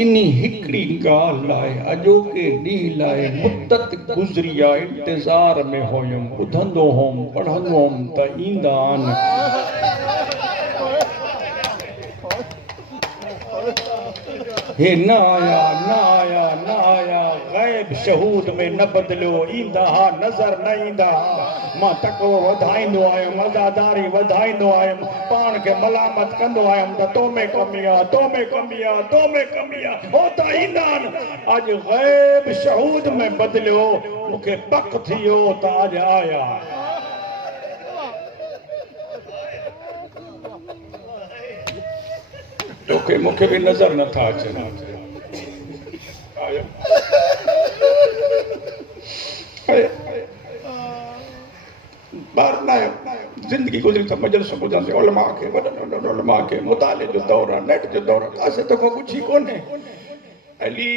इन्ही हिकिड़ी ॻाल्हि लाइ अॼोके ॾींहं लाइ मुद्दत गुज़री आहे इंतज़ार में हुयुमि ॿुधंदो हुउमि पढ़ंदो हुउमि त ईंदा आहिनि हे न आया ग़ैब शहूद में न बदलियो ईंदा हा नज़र न ईंदा मां तकवो वधाईंदो आयुमि मज़ादारी वधाईंदो आयुमि पाण खे मलामत कंदो आयुमि त तो में कमी आहे हो त ईंदा आहिनि अॼु ग़ैब शहूद में बदलियो मूंखे पक थी वियो त अॼु आया तोखे मूंखे बि नज़र नथा अचनि ॿार न आयो ज़िंदगी गुज़री त मजलिस ॿुधंदे उलमा खे वॾनि उलमा खे मुताले जो दौरु आहे नेट जो दौरु आहे कासे दफ़ो कुझु ई कोन्हे अली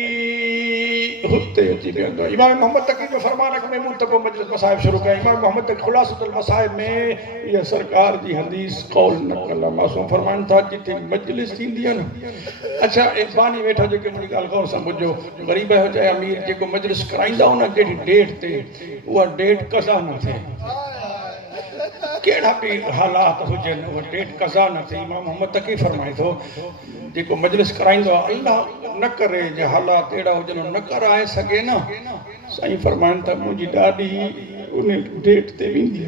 हुते अची वेंदो इमाम मोहम्मद तकी जो फरमान में मूं त पोइ मजलिस मसाइब शुरू कया इमाम मोहम्मद तकी ख़ुलासतुल मसाइब में इहा सरकार जी हदीस कौल नक़ल मासूम फरमाइनि था जिते मजलिस थींदी आहे न अच्छा बानी वेठा जेके मुंहिंजी ॻाल्हि गौर सां ॿुधो ग़रीब हो चाहे अमीर जेको मजलिस कराईंदा हो न जहिड़ी डेट ते उहा डेट कदा न थिए कहिड़ा बि हालात हुजनि उहे टेट कज़ा न थिए इमाम मोहम्मद तकी फरमाए थो जेको मजलिस कराईंदो आहे अल्लाह न करे जे हालात अहिड़ा हुजनि न कराए सघे न साईं फरमाइनि था मुंहिंजी ॾाॾी उन डेट ते वेंदी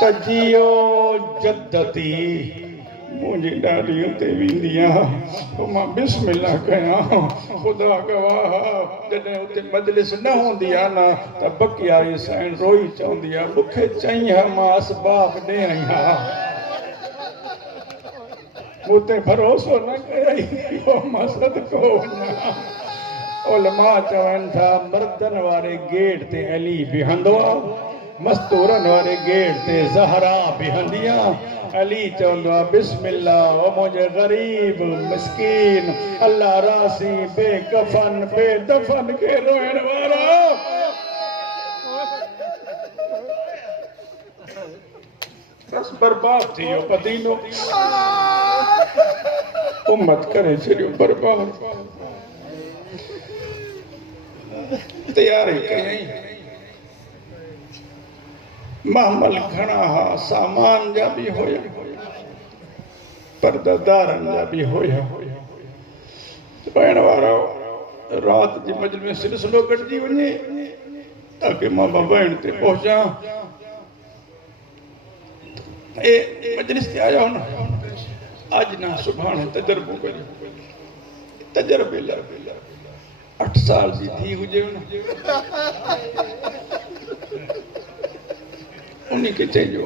त जियो जद्दती मुंहिंजी ॾाॾी उते वेंदी आहे पोइ मां बिस्मिल्लाह कयां ख़ुदा गवाह जॾहिं उते मजलिस न हूंदी आहे न त बकियारी साईं रोई चवंदी आहे मूंखे चई हा मां असबाब ॾे आई हा मूं ते भरोसो न कयई मां सदको वञा उलमा चवनि था मर्दनि वारे गेट ते अली बीहंदो आहे मस्तूरनि वारे गेट ते ज़हरा बीहंदी आहे अली चवंदो आहे बिस्मिल्लाह ओ मुंहिंजे ग़रीब मिस्कीन अल्लाह रासी बेकफन बेदफन खे रोइण वारा बस बर्बाद थी वियो मदीनो उम्मत करे छॾियो बर्बाद तयारी कयई महमल घणा हा सामान जा बि हुया पर्दादारनि जा बि हुया पाइण वारा रात जी मजलिस में सिलसिलो कटिजी वञे ताकी मां भेण ते पहुचां मजलिस ते आया हो न आज ना सुभाणे तजर्बो करियो तजर्बे लाइ 8 साल जी थी हुजे न उन्हीं खे चइजो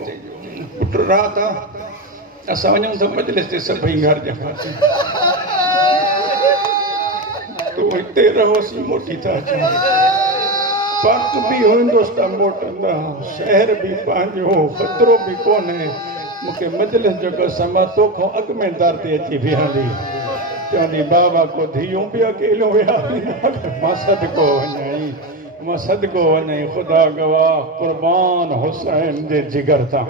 पुट रात आहे असां वञूं था मजलिस ते सभई घर जा तूं हिते रहोसीं मोटी था अचूं पाक बि हूंदुसि त मोटंदा शहर बि पंहिंजो ख़तरो बि कोन्हे मूंखे मजलिस जो कसम आहे तोखां अॻु में दर ते अची बीहंदी चवंदी बाबा को धीअरूं बि अकेलो विया मां सदको वञाई मां सदको वञाई ख़ुदा गवाह क़ुर्बान हुसैन जे जिगर तां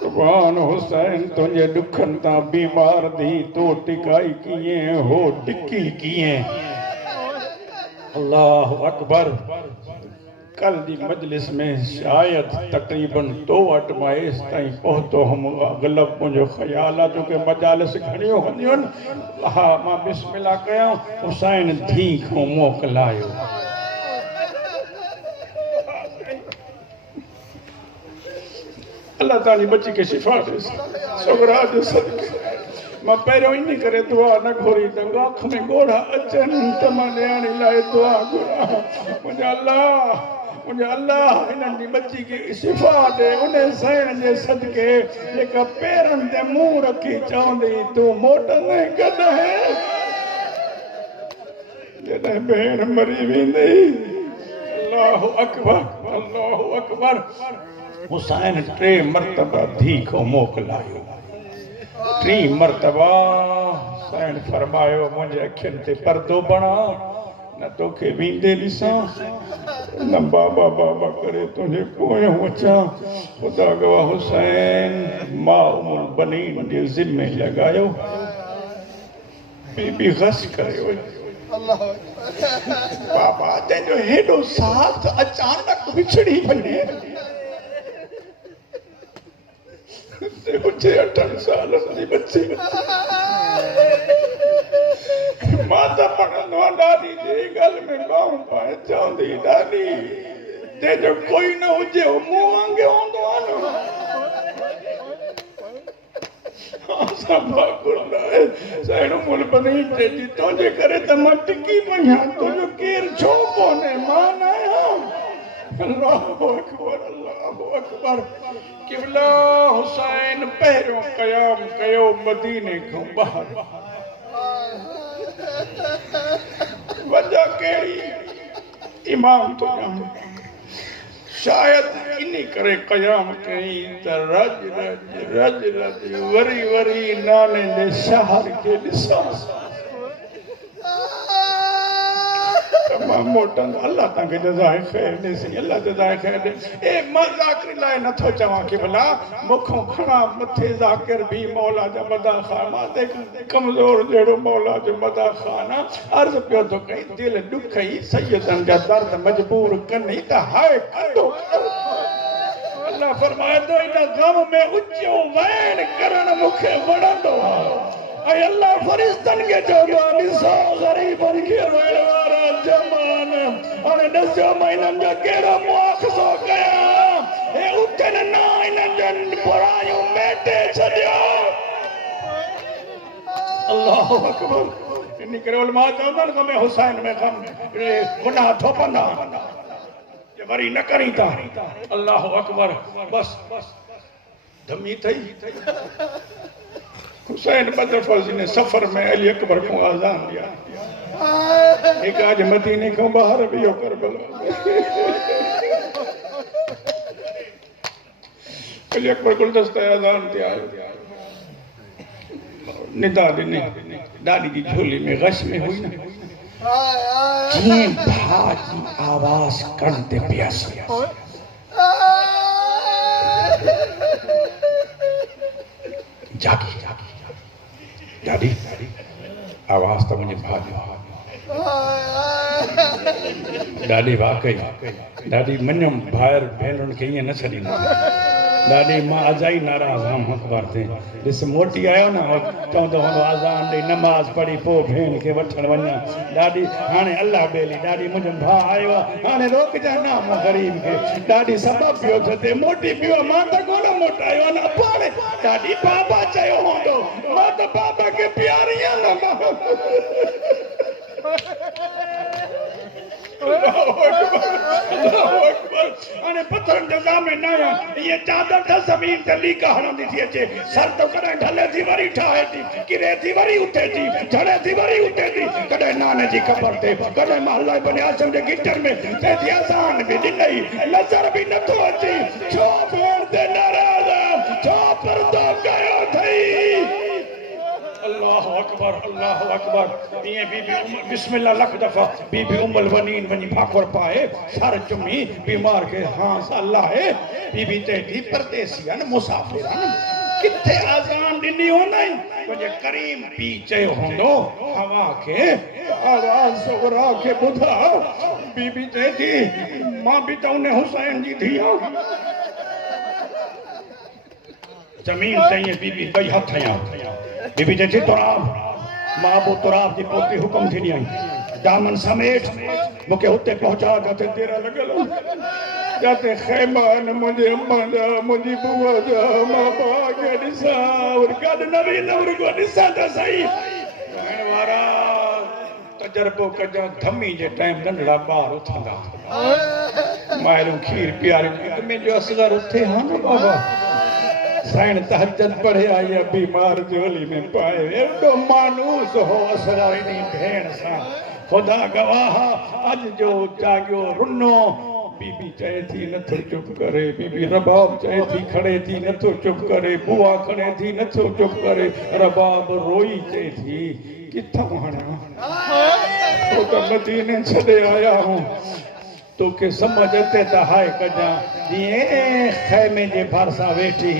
क़ुर्बान हुसैन तुंहिंजे ॾुखनि तां बीमार थी तो टिकाई कीअं हो टिकी कीअं अल्लाह अकबर कल जी मजलिस में शायद तकरीबन 2 वटि मां एसि ताईं पहुतो हुउमि गलब मुंहिंजो ख़्यालु आहे छोकी मजालिस घणियूं हूंदियूं आहिनि हा मां बिस्मिल्लाह कयां हुसैन धी खां मोकिलायो अल्लाह ताली बची खे शिफ़ा ॾे छोकिरा जे सदके मां पहिरियों इन करे दुआ न घुरी त अख में ॻोढ़ा अचनि त मां ॾियण लाइ दुआ घुरां मुंहिंजा अल्लाह हिननि जी बची खे शिफ़ा ॾे उन साईं जे सदके जेका पेरनि ते मुंहुं रखी चवंदी तूं मोटंदे कॾहिं जॾहिं भेण मरी वेंदी अल्लाहु अकबर हुसैन 3 मरतबा धी को मोकिलायो 3 मरतबा साईं फरमायो मुंहिंजे अखियुनि ते पर्दो बणा न तोखे वेंदे ॾिसां न बाबा बाबा करे तुंहिंजे पोयां अचां ख़ुदा गवाह हुसैन माउल बनीन जे ज़िम्मे लॻायो बीबी गस कयो बाबा तुंहिंजो हेॾो साथ अचानक विछड़ी वञे मुझे 8 साल जी बच्ची माता पढ़ंदो ॾाॾी जे गल में बाहूं पाए चवंदी ॾाॾी ते जो कोई न हुजे मूं वांगुरु हूंदो आहे न साईं मुल बनी चइजी तुंहिंजे करे त मां टिकी पई आहियां तुंहिंजो केरु छो कोन्हे मां न आहियां अल्लाहु अकबर क़िबला हुसैन पहिरियों क़याम कयो मदीने खां ॿाहिरि वजह कहिड़ी इमाम तो ॼाण शायद इन करे क़याम कई त रज वरी नाने जे शहर खे ॾिसां मोटन अल्लाह तव्हांखे जज़ाए ख़ैर ॾेसी अल्लाह जज़ाए ख़ैर ॾे ए मां ज़ाकिर लाइ नथो चवां की भला मूंखां खणा मथे ज़ाकिर बि मौला जा मदा ख़ान मां कमज़ोर जहिड़ो मौला जो मदा ख़ान अर्ज़ु पियो थो कई दिलि ॾुख ई सैयदनि जा दर्द मजबूर कनि त हाय कंदो अल्लाह फरमाए थो इन ग़म में ऊचियो वैन करणु मूंखे वणंदो आहे ऐं अल्लाह फरिश्तनि खे चवंदो आहे ॾिसो ग़रीबनि खे रोइण वारा जमान हाणे ॾिसो मां हिननि जो कहिड़ो मुआख़ज़ो कयां हे उथनि न हिननि जूं बुरायूं मेटे छॾियो अल्लाहु अकबर इन करे उलमा चवंदा आहिनि में हुसैन में ग़म गुनाह थोपंदा वरी न करी था अल्लाहु अकबर बस धमी थई हुसैन बदफज़ ने सफ़र में अली अकबर को आज़ान दिया एक आज मदीने को बाहर भी हो करबला अली अकबर को दस्ता आज़ान दिया निदा दिने दादी की झोली में गश में हुई ना जी भाजी आवाज करते प्यास जागी दादी आवाज तो मुझे भाजी दादी वाकई दादी मन्यम भायर भेनरुनि खे ईअं न छॾींदा दादी मां अजाई नाराज़ हम अकबर ते ॾिस मोटी आयो न चवंदो हूंदो आज़ान ॾेई नमाज़ पढ़ी पोइ भेण खे वठण वञा दादी हाणे अल्लाह बेली दादी मुंहिंजो भाउ आयो आहे हाणे रोकजां न मूं ग़रीब खे दादी सबबु पियो थिए मोटी पियो मां त कोन मोटायो न पाणे दादी बाबा चयो हूंदो मां त बाबा खे प्यारी आहियां न हाणे पत्थरनि जे साम्हूं न आहियां इहे चादर त ज़मीन ते लीका हणंदी थी अचे सर त कॾहिं ढले थी वरी ठाहे थी किरे थी वरी उथे थी झड़े थी वरी उथे थी कॾहिं नाने जी ख़बर ते कॾहिं महला बने आसम जे गिटर में ते थी असान बि ॾिनई नज़र बि नथो अचे छो भेण ते नाराज़ छो पर्दो कयो अथई अल्लाहु अकबर ये बीबी बिस्मिल्लाह लख दफा बीबी उम्मुल वनीन वनी भाकुर पाए सर चुमी बीमार के हां अल्लाह है बीबी ते दी परदेसियन मुसाफिरन किथे आजान ॾिनी होंदई तुंहिंजे करीम पी चयो हूंदो हवा खे आवाज़ सोरा खे ॿुधा बीबी चए थी मां बि त उन हुसैन जी थी आहियां ज़मीन ते बीबी ॿई हथ आहियां बीबी चए तुराब मां अबू तुराब जी पोती हुकुम थी ॾियई दामन समेट मूंखे हुते पहुचा जिते तेरा लॻल जिते ख़ैमा आहिनि मुंहिंजे अम्मा जा मुंहिंजी बुआ जा मां भाउ खे ॾिसां और गॾु न वेंदो रुॻो ॾिसां त सही खाइण वारा तजर्बो कजां धमी जे टाइम नंढड़ा ॿार उथंदा माइरूं खीर पीआरींदियूं मुंहिंजो असगर उथे हा न बाबा साईं तहज्जुद पढ़े आई बीमार झोली में पाए एॾो मानूस हो असराई भेण सां खुदा गवाह अज जो जागियो रुनो बीबी चए थी नथो चुप करे बीबी रबाब चए थी खड़े थी नथो चुप करे बुआ खड़े थी नथो चुप करे रबाब रोई चए थी किथां हाणे तो त मदीने छॾे आया हूं तोखे समझ अचे त हाय कजां जीअं ख़ैमे जे भरिसां वेठी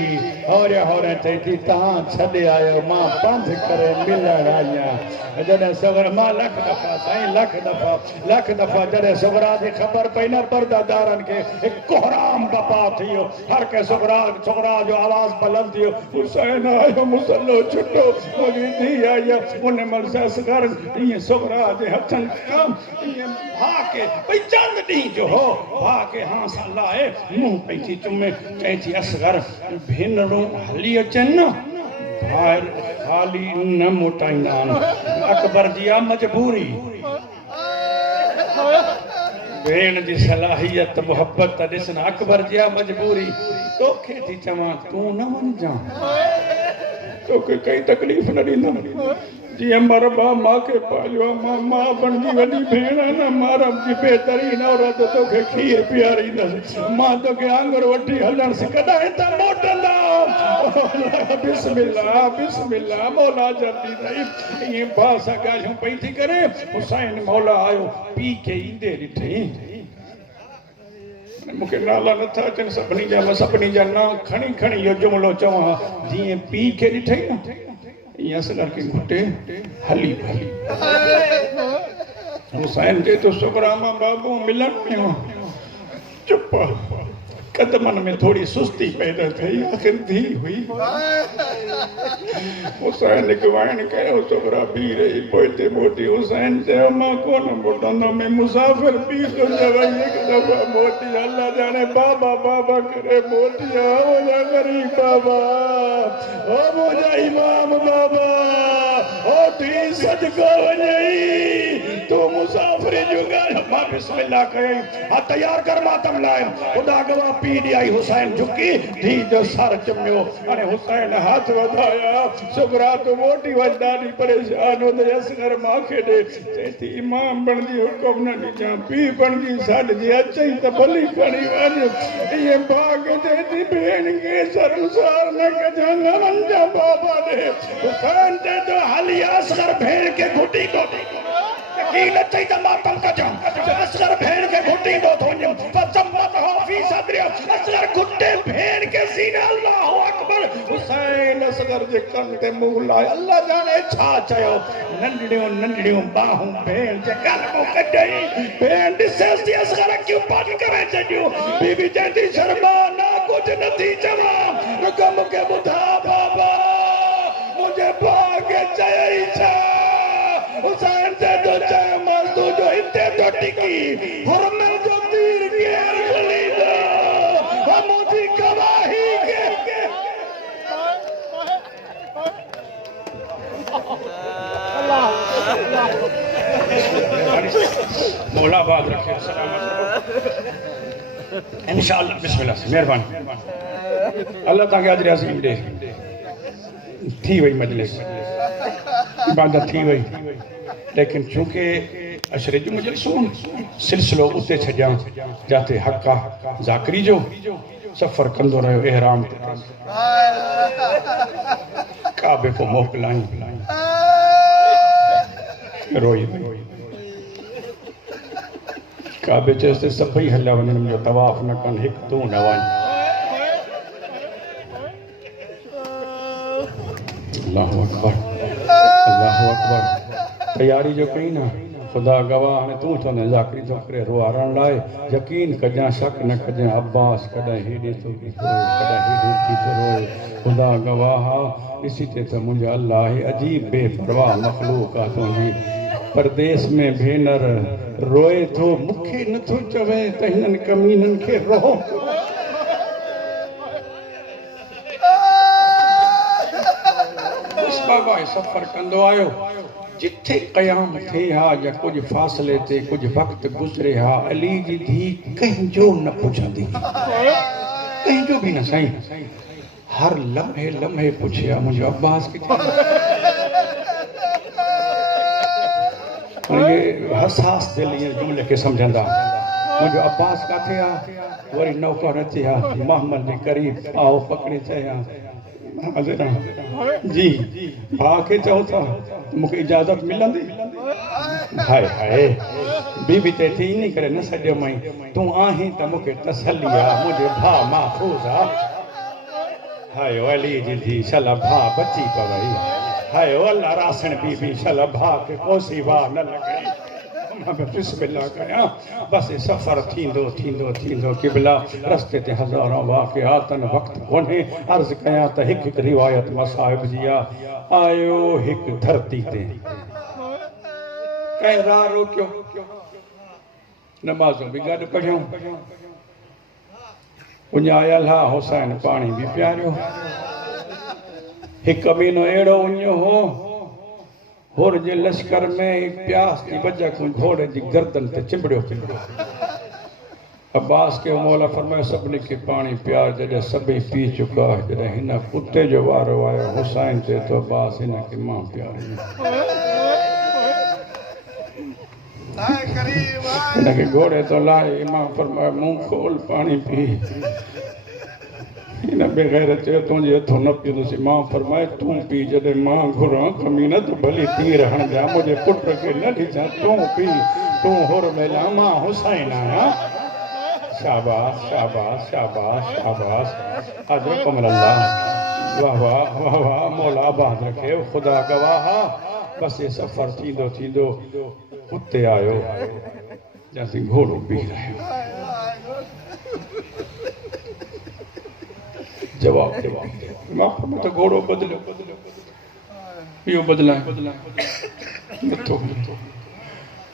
हौरे हौरे चई थी तव्हां छॾे आयो मां पंध करे मिलण आई आहियां जॾहिं सगर मां लख दफ़ा साईं लख दफ़ा जॾहिं सुगरा जी ख़बर पई न परदादारनि खे हिकु कोहराम बपा थी वियो हर कंहिं सुगरा जो आवाज़ बुलंद थी वियो हुसैन आयो मुसलो छुटो मुंहिंजी धीउ आई आहे उन महिल असगर ईअं सुगरा जे हथनि ईअं भाउ खे भई चंद ॾींहं जो हो भाउ खे हां सां लाहे मुंहुं पई थी चुमे चई थी असगर भेनरूं हली अचनि न ॿाहिरि खाली न मोटाईंदा आहिनि अकबर जी आहे मजबूरी भेण जी सलाहियत मोहब्बत ॾिस न अकबर जी आहे मजबूरी तोखे थी चवां तूं न वञजां तोखे कई तकलीफ़ न ॾींदमि जी मरबा मां के पालियो मां बन जी वडी भेण न मारब जी बेहतरीन औरत तो के खीर पियारी न मां तो के आंगर वठी हलन से कदाई त मोटंदा बिस्मिल्लाह बिस्मिल्लाह मौला जल्दी नहीं ये भाषा गालियों पई थी करे हुसैन मौला आयो पी के ईंदे ॾिठई मूंखे नाला नथा अचनि सभिनी जा नाम खणी खणी इहो जुमिलो चवां जीअं पी खे ॾिठई न ईअं असगर खे घुटे हली हली हुसैन चए थो सुखरामा बाबू मिलन पियो चुप कदमन में थोड़ी सुस्ती पैदा थी आखिर धी हुई हुसैन हिकु वाइण कयो छोकरा पी रही पोइते मोटी हुसैन चयो मां कोन मोटंदो मैं मुसाफ़िर पी तो जवाई हिकु दफ़ा मोटी अल्लाह जाने बाबा बाबा करे मोटी आओ जा गरीब बाबा ओ मुझा इमाम बाबा ओ ती सदको वञई तू मुसाफ़िर जो ॻाल्हि मां बिस्मिल्लाह कयई हा तैयार कर मातम लाइ खुदा गवाह पी आई हुसैन झुकी धी जो सर चुमियो अरे हुसैन हाथ वधाया सुगरा तो मोटी वज ॾाढी परेशान हो असगर मां खे ॾे चई इमाम बणजी हुकुम न ॾिजां पी बणजी छॾिजे अचई त भली खणी वञ इहे बाग चई भेण खे शर्मसार न कजां न वञा बाबा ॾे हुसैन चए थो हली असगर भेण खे घुटी घुटी यकीन अचई त मातम कजां असगर भेण खे घुटी थो वञ फसमत हो फी सदरियो असगर घुटे भेण के सीने अल्लाहु अकबर हुसैन असगर जे कन ते मुंह लाए अल्लाह जाने छा चयो नंढड़ियों बाहूं भेण जे गल मो कढई भेण ॾिसेसि थी असगर क्यों बंद करे छॾियो बीबी चंदी शर्मा ना कुछ नथी चवा रुको मूंखे ॿुधा बाबा मुंहिंजे भाउ खे चयई छा हुसैन ते तो चयो मां तुंहिंजो हिते तो टिकी हुरमल जो तीर केर खणी दो मुझी गवाही के मौला बाद रखे सलामत इंशाअल्लाह बिस्मिल्लाह से मेहरबानी अल्लाह ताके अजर अज़ीम दे थी वही मजलिस इबादत थी वही लेकिन चूंकि अशरे जो मजलिसूं सिलसिलो उते छॾियां जाते हक़ आहे ज़ाकरी जो सफ़र कंदो रहियो एहराम काबे को मोकिलाई रोई काबे चयसि सभई हलिया वञनि मुंहिंजो तवाफ़ न कनि हिकु तूं न वञ अल्लाहु अकबर तैयारी जो कई ना खुदा गवाह हाणे तूं चवंदे ज़ाकरी थो करे रुआरण लाइ यकीन कजां शक न कजां अब्बास कॾहिं हेॾे थो कॾहिं हेॾे थी थो रोए खुदा गवाह ॾिसी थे त मुंहिंजो अल्लाह अजीब बेपरवाह मखलूक आहे तुंहिंजी परदेस में भेनर रोए थो मूंखे नथो चवे त हिननि कमीननि खे रो बाबा सफ़र कंदो आयो जिथे क़याम थे हा या कुछ फासले ते कुछ वक्त गुज़रे हा अली जी धी कंहिंजो न पुछंदी कंहिंजो भी न साईं हर लम्हे लम्हे पुछिया मुझे अब्बास किथे ये हसास दिल ये जुमले के समझंदा मुझे अब्बास काथे आ वरी नौकर अचे हा मोहम्मद जे करीब आओ पकड़े चया जी भाउ खे चओ था मूंखे इजाज़त मिलंदी हाय हाय बीबी ते थी इन करे न सॼो मई तूं आहीं त मूंखे तसली आहे मुंहिंजो भाउ महफ़ूज़ आहे हाय अली जी धी शल भाउ बची पवई हाय अल्लाह रासण बीबी शल भाउ खे कोसी वाह न लॻई बिस्मिल्लाह कया बस सफ़र थींदो थींदो थींदो क़िबला रस्ते ते हज़ारों वाक़ियातन वक्त कोन्हे अर्ज़ कया त हिकु हिकु रिवायत मसाहिब जी आयो हिकु धरती ते कंहिं राह रोकियो नमाज़ूं बि गॾु पढ़ियूं उञायल हा हुसैन पाणी बि पियारियो हिकु महीनो अहिड़ो उञो हो होर जे लश्कर में प्यास की वजह को घोड़े की गर्दन ते चिंबड़ियो अब्बास के मौला फरमाया सभिनी खे पाणी प्यार जॾहिं सभई पी चुका जॾहिं हिन कुते जो वारो आयो हुसैन चए थो अब्बास हिन खे मां प्यार हिनखे घोड़े तो लाहे इमाम फरमाया मुंहुं खोल पाणी पी हिन बेग़ैर चयो तुंहिंजे हथों न पीअंदुसि इमाम फरमाए तूं पी जॾहिं मां घुरां कमीना त भली तीर हणजां मुंहिंजे पुट खे न ॾिजां तूं पी तूं हुर मेला मां हुसैन आहियां शाबाश शाबाश शाबाश शाबाश अजरकुम अल्लाह वाह वाह वाह वाह मौला आबाद रखे खुदा गवाह बस ये सफ़र थींदो थींदो उते आयो जैसे घोड़ो पी रहियो जवाब माफ़ में तो घोड़ो बदलो इहो बदलाए नथो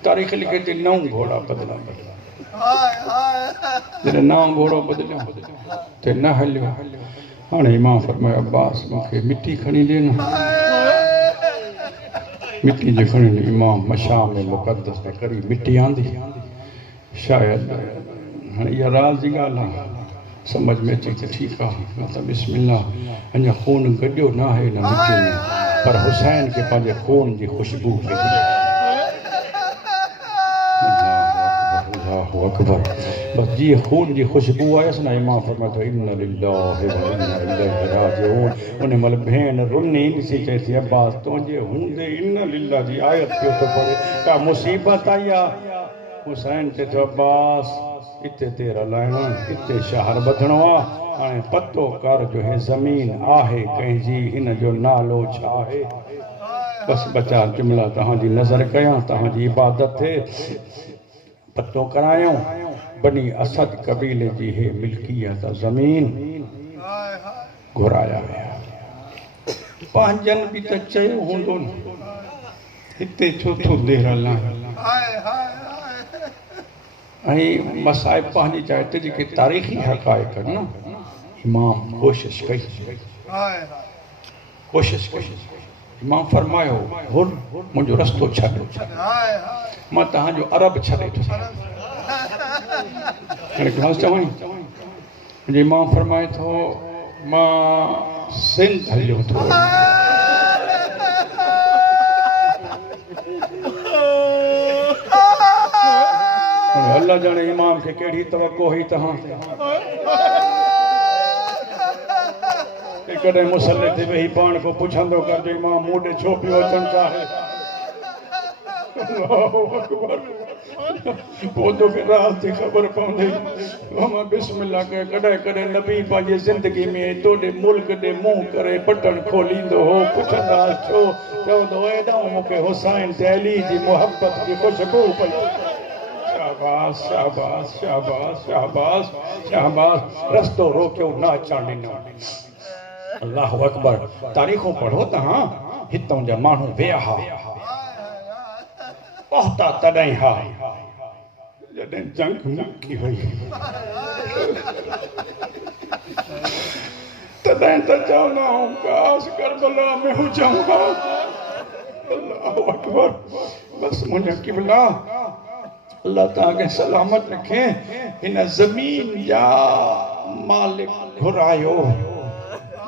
तारीख़ लिखे थी 9 घोड़ा बदला जॾहिं 9 घोड़ो बदलियो ते न हलियो हाणे इमाम फरमायो अब्बास मूंखे मिटी खणी ॾे न मिटी जो खणी ॾे इमाम मशाम में मुक़दस में करी मिटी आंदी शायदि हाणे इहा राज़ जी ॻाल्हि आहे समझ में अचे त ठीकु आहे न त बिस्मिल्लाह अञा खून गॾियो न आहे हिन मिटी में पर हुसैन खे पंहिंजे खून जी ख़ुशबू मिली अकबर बस जीअं खून जी ख़ुशबू आयसि न इमाम फरमायो त इन्ना लिल्लाहि व इन्ना इलैहि राजिऊन उन महिल भेण रुनी ॾिसी चए थी अब्बास तुंहिंजे हूंदे इन्ना लिल्लाह जी आयत पियो थो पढ़े का मुसीबत आई आहे हुसैन चए थो अब्बास हिते तेर हलाइणो हिते शहर ॿधणो आहे हाणे पतो कर जो हे ज़मीन आहे कंहिंजी हिन जो नालो छा आहे बस ॿ 4 जुमिला तव्हांजी नज़र कयां तव्हांजी इबादत थिए पतो करायूं बनी असद कबीले जी हे मिल्कियत ज़मीन घुराया विया पंहिंजनि बि त चयो हूंदो न हिते छो थो देर हलां ऐं मसाइब पंहिंजी जाइ ते जेके तारीख़ी हक़ाइक़ आहिनि न इमाम कोशिश कई इमाम फरमायो हुन मुंहिंजो रस्तो छॾो मां तव्हांजो अरब छॾे थो हाणे ॻाल्हि चवां मुंहिंजो इमाम फरमाए थो मां सिंध हलियो थो अल्लाह ॼाणे इमाम खे कहिड़ी तवको हुई तव्हां कॾहिं मुसले ते वेही पाण को पुछंदो कर जो इमाम मूं ॾे छो पियो अचणु चाहे पोइ तोखे रात जी ख़बर पवंदी मां बिस्मिल्लाह कॾहिं कॾहिं नबी पंहिंजी ज़िंदगी में तोॾे मुल्क ॾे मुंहुं करे बटन खोलींदो हो पुछंदा छो चवंदो एॾां मूंखे हुसैन ते अली जी मोहबत जी ख़ुशबू पई शाबाश शाबाश शाबाश शाबाश शाबाश रस्तो रोकियो न अचणु ॾिनो अल्लाह अकबर तारीख़ूं पढ़ो तव्हां हितां जा माण्हू विया हा पहुता तॾहिं हा जॾहिं जंग मुकी हुई तॾहिं त चवंदा आहियूं काश करबला में हुजूं हा अल्लाह अकबर बस मुंहिंजा क़िबला अल्लाह तव्हांखे सलामत रखे हिन ज़मीन जा मालिक घुरायो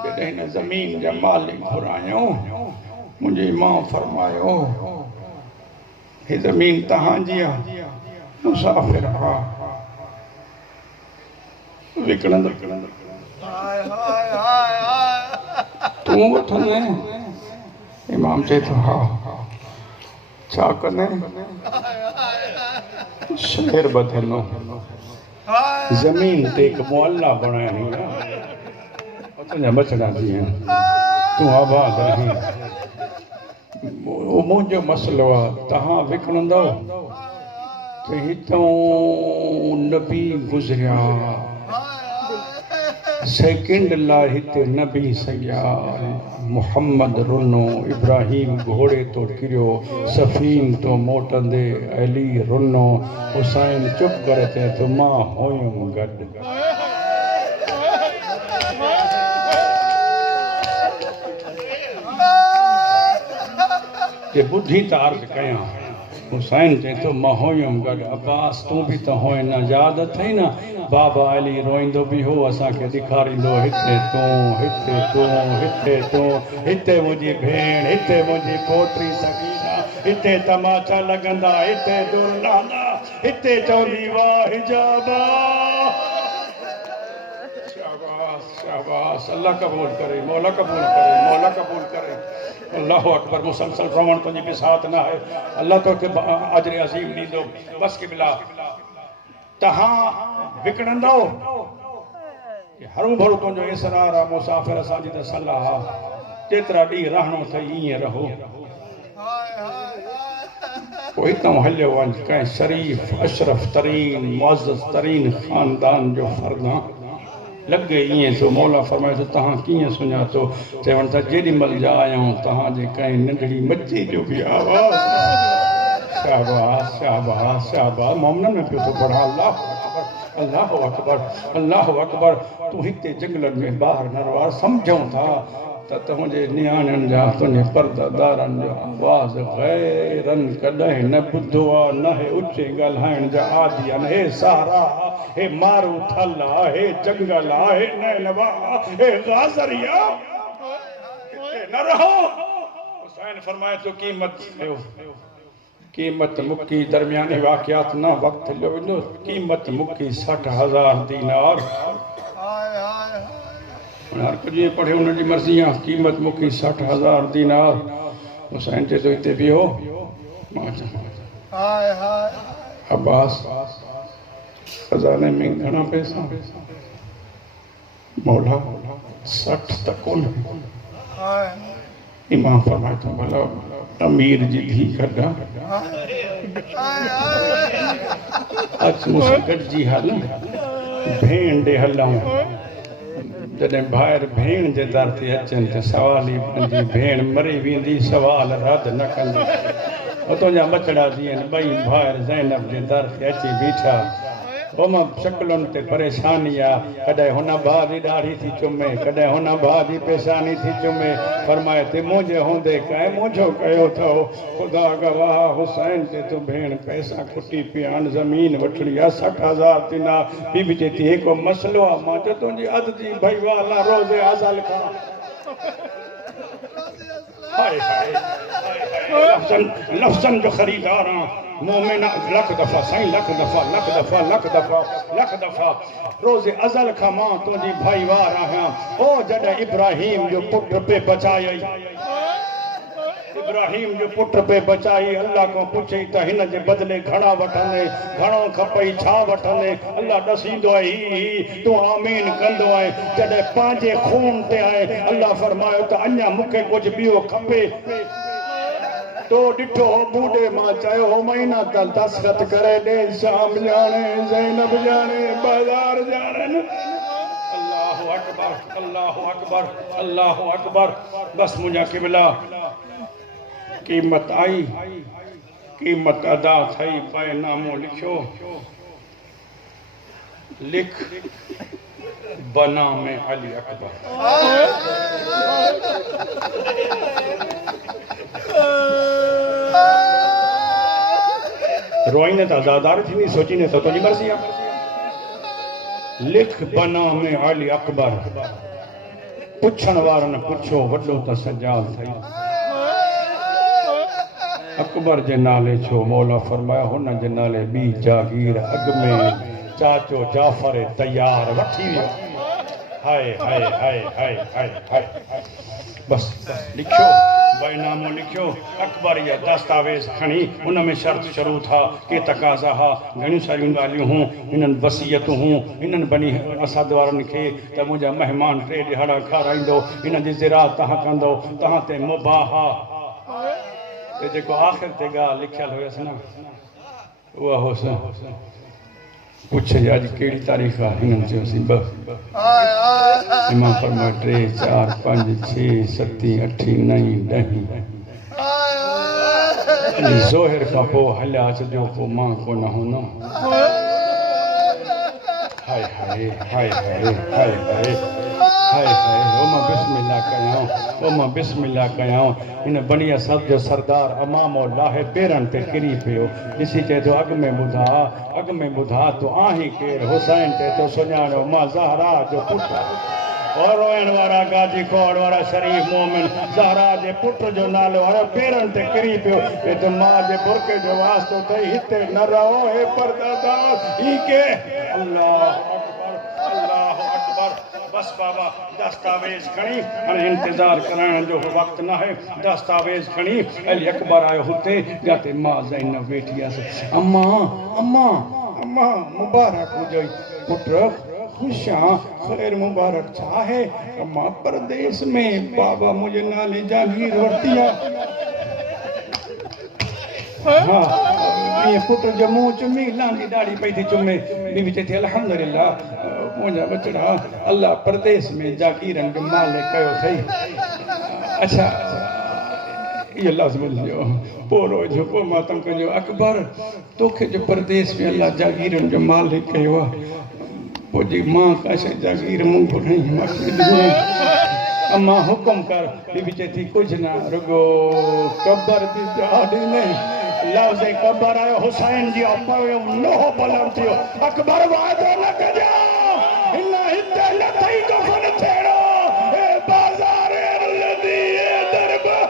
जॾहिं हिन ज़मीन जा मालिक घुरायो मुंहिंजे इमाम फरमायो हे ज़मीन तव्हांजी आहे मुसाफ़िर हा विकिणंदड़ तूं वठंदे इमाम चए थो हा छा कंदे शहर ॿधंदो ज़मीन ते हिकु मुअल्ला बणाइणी आहे तुंहिंजा बचड़ा थी आहिनि तूं आबाद आहीं मुंहिंजो मसइलो आहे तव्हां विकिणंदव त हितां नबी गुज़रिया सेकेंड लाइ हिते न बीह सघिया मुहम्मद रुनो इब्राहिम घोड़े तो किरियो सफ़ीन तो मोटंदे अली रुनो हुसैन चुप करे चए थो मां हुयुमि गॾु के बुद्धि त अर्ज़ कयां हुसैन चए थो मां हुयुमि गॾु अब्बास तूं बि त हुए न यादि अथई न बाबा अली रोईंदो बि हो असांखे ॾेखारींदो हिते तूं हिते तूं हिते तूं हिते मुंहिंजी भेण हिते मुंहिंजी पोटी सकीना हिते तमाचा लॻंदा हिते दुरनाना हिते चवंदी वाह हिजाबा शाबाश शाबाश अल्लाह कबूल करे मौला कबूल करे मौला कबूल करे अल्लाह अकबर मुसलसल रवण तुंहिंजी बिसात न आहे अल्लाह तोखे अजर अज़ीम ॾींदो बस कि बिला तव्हां विकिणंदो हरू भरू तुंहिंजो इसरार आहे मुसाफ़िर असांजी त सलाह आहे जेतिरा ॾींहं रहणो अथई ईअं रहो पोइ हितां हलियो वञ कंहिं शरीफ़ अशरफ तरीन मुअज़्ज़ज़ तरीन ख़ानदान जो फर्द लॻे ईअं थो मौला फरमाए थो तव्हां कीअं सुञातो चवनि था जेॾीमहिल जा आहियूं तव्हांजे कंहिं नंढड़ी मच्छी जो बि आवाज़ शाबाश शाबाश शाबाश मोमिननि में पियो थो पढ़ा अल्लाह अकबर अल्लाह अकबर तूं हिते जंगलनि में ॿाहिरि न रहो सम्झूं था त तुंहिंजे नियाणियुनि जा तुंहिंजे परदादारनि जो आवाज़ ग़ैरनि कॾहिं न ॿुधो आहे न हे ऊचे ॻाल्हाइण जा आदि आहिनि हे सहारा हे मारू थल आहे हे जंगल आहे हे नैनवा हे गाज़रिया न रहो हुसैन फरमाए तो कीमत कयो कीमत मुकी दरमियाने वाक़ियात न वक्त हलियो वेंदो कीमत मुकी 60,000 दीनार हर कुझु पढ़े हुनजी मर्ज़ी आहे कीमत मुकी 60,000 दीनार हुसैन चए थो हिते बीहो अब्बास खज़ाने में घणा पैसा मौला 60 त कोन इमाम फरमाए थो भला अमीर जी धी कढा अच मूंसां गॾिजी हल भेण ॾे हलूं जॾहिं ॿाहिरि भेण जे दर ते अचनि त सवाल ई मुंहिंजी भेण मरी वेंदी सवाल रद न कंदी तुंहिंजा बचड़ा थी आहिनि ॿई ॿाहिरि ज़ैनब जे दर ते अची बीठा मां शक्लुनि ते परेशानी आहे कॾहिं हुन भाउ जी ॾाढ़ी थी चुमे कॾहिं हुन भाउ जी पेशानी थी चुमे फरमाए ते मुंहिंजे हूंदे कंहिं मुंहिंजो कयो अथव ख़ुदा गवाह हुसैन ते तूं भेण पैसा खुटी पिया आहिनि ज़मीन वठणी आहे 60,000 दीनार बीबी चए थी हिकु मसइलो आहे मां चयो तुंहिंजी अध जी भई वाला रोज़े अज़ल खां हाय हाय लफ़्ज़नि जो ख़रीदार आहियां मोमिन लख दफ़ा साईं लख दफ़ा रोज़े अज़ल खां मां तुंहिंजी भाईवार आहियां ओ जॾहिं इब्राहीम जो पुट पे बचाई इब्राहीम जो पुट पे बचाई अल्लाह को पुछई त हिन जे बदिले घणा वठंदे घणो खपई छा वठंदे अल्लाह ॾसींदो आहे ही तूं आमीन कंदो आहे जॾहिं पंहिंजे खून ते आहे अल्लाह फरमायो त अञा मूंखे कुझु ॿियो खपे तो ॾिठो हो बूढ़े मां चयो हो महीना त दस्तखत करे ॾे शाम ॼाणे ज़ैनब ॼाणे बाज़ार ॼाणनि अल्लाहु अकबर अल्लाहु अकबर अल्लाहु अकबर बस मुंहिंजा क़िबला कीमत आई कीमत अदा थई बैनामो लिखियो लिख बना में अली अकबर रोईने त आज़ादार थी सोचीने त तुंहिंजी मर्ज़ी आहे लिख बना में अली अकबर पुछण वारनि पुछो वॾो त सजाल थई अकबर जे नाले छो मौला फरमाया हुन जे नाले ॿी जागीर अॻ में चाचो जाफ़र तैयार वठी वियो हाय हाय हाय हाय हाय हाय बस लिखियो बैनामो लिखियो अकबर या दस्तावेज़ खणी उन में शर्त शुरू था के तकाज़ा हा घणियूं सारियूं ॻाल्हियूं हूं हिननि वसियतूं हूं हिननि बनी असद वारनि खे त मुंहिंजा महिमान 3 ॾिहाड़ा खाराईंदो हिन जी ज़िराअत तव्हां कंदो तव्हां ते मुबाह ते जेको आख़िर ते ॻाल्हि लिखियल हुयसि न उहा हुअसि पुछे अॼु कहिड़ी तारीख़ आहे हिननि चयोसीं 2 इमाम फरमायो 3 4 5 6 7 8 9 10 ज़ोहिर खां पोइ हलिया अचिजो पोइ मां कोन हूंदो हाय हाय हाय हाय हाय हाय हाय हाय ओमा बिस्मिल्लाह कयां ओमा बिस्मिल्लाह कयां इन बनिया सब जो सरदार अमाम और लाहे पेरन ते किरी पियो ॾिसी चए तो अग में ॿुधा तो आहीं केर हुसैन ते तो सुञाणो मां ज़हरा जो पुटु और रोइण वारा गाजी खोड़ वारा शरीफ मोमिन ज़हरा जे पुट जो नालो है पेरन ते किरी पियो ये तो मां जे बुरके जो वास्तो थई हिते न रहो हे परदादा ई के अल्लाह अकबर बस बाबा दस्तावेज खणी हाणे इंतजार करण जो वक्त न है दस्तावेज खणी अली अकबर आयो हुते जाते मां ज़ैनब वेठी आस अम्मा अम्मा अम्मा मुबारक हुजई पुट खुशा खैर मुबारक छा है अम्मा परदेस में बाबा मुझे नाले जागीर वरतिया हाँ ये पुट जो मुंह चुमी लांदी दाढ़ी पई थी चुमे बीबी चई थी अल्हम्दुलिल्लाह मुझा बचड़ा अल्लाह परदेस में जागीरन जो मालिक कयो थई अच्छा ये लफ्ज़ बोलियो पोरो जो पो मातम कयो अकबर तोखे जो परदेस में अल्लाह जागीरन जो मालिक कयो पोजी मां काशे जागीर मुंह नहीं मकसद अम्मा हुक्म कर बीबी चेती कुछ ना रुगो कब्र दी दाढ़ी नहीं लफ्ज़ कब्र आयो हुसैन जी पयो लोह बलम थियो अकबर वादो न कजो इन हिते न थई तो फन थेड़ो ए बाजार लदी ए दरबार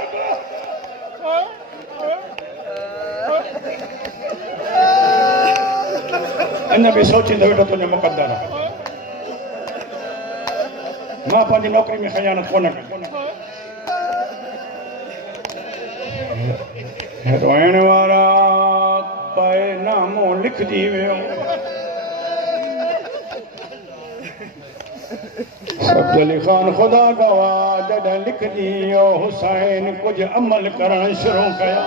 इन भी सोची दो तो तुझे मुकद्दर मां पंहिंजी नौकरी में खयानत कोन कई रोइण वारा पाए नामो लिखजी वियो अब्दुल खान खुदा गवाह जॾहिं लिखजी वियो हुसैन कुछ अमल करण शुरू कया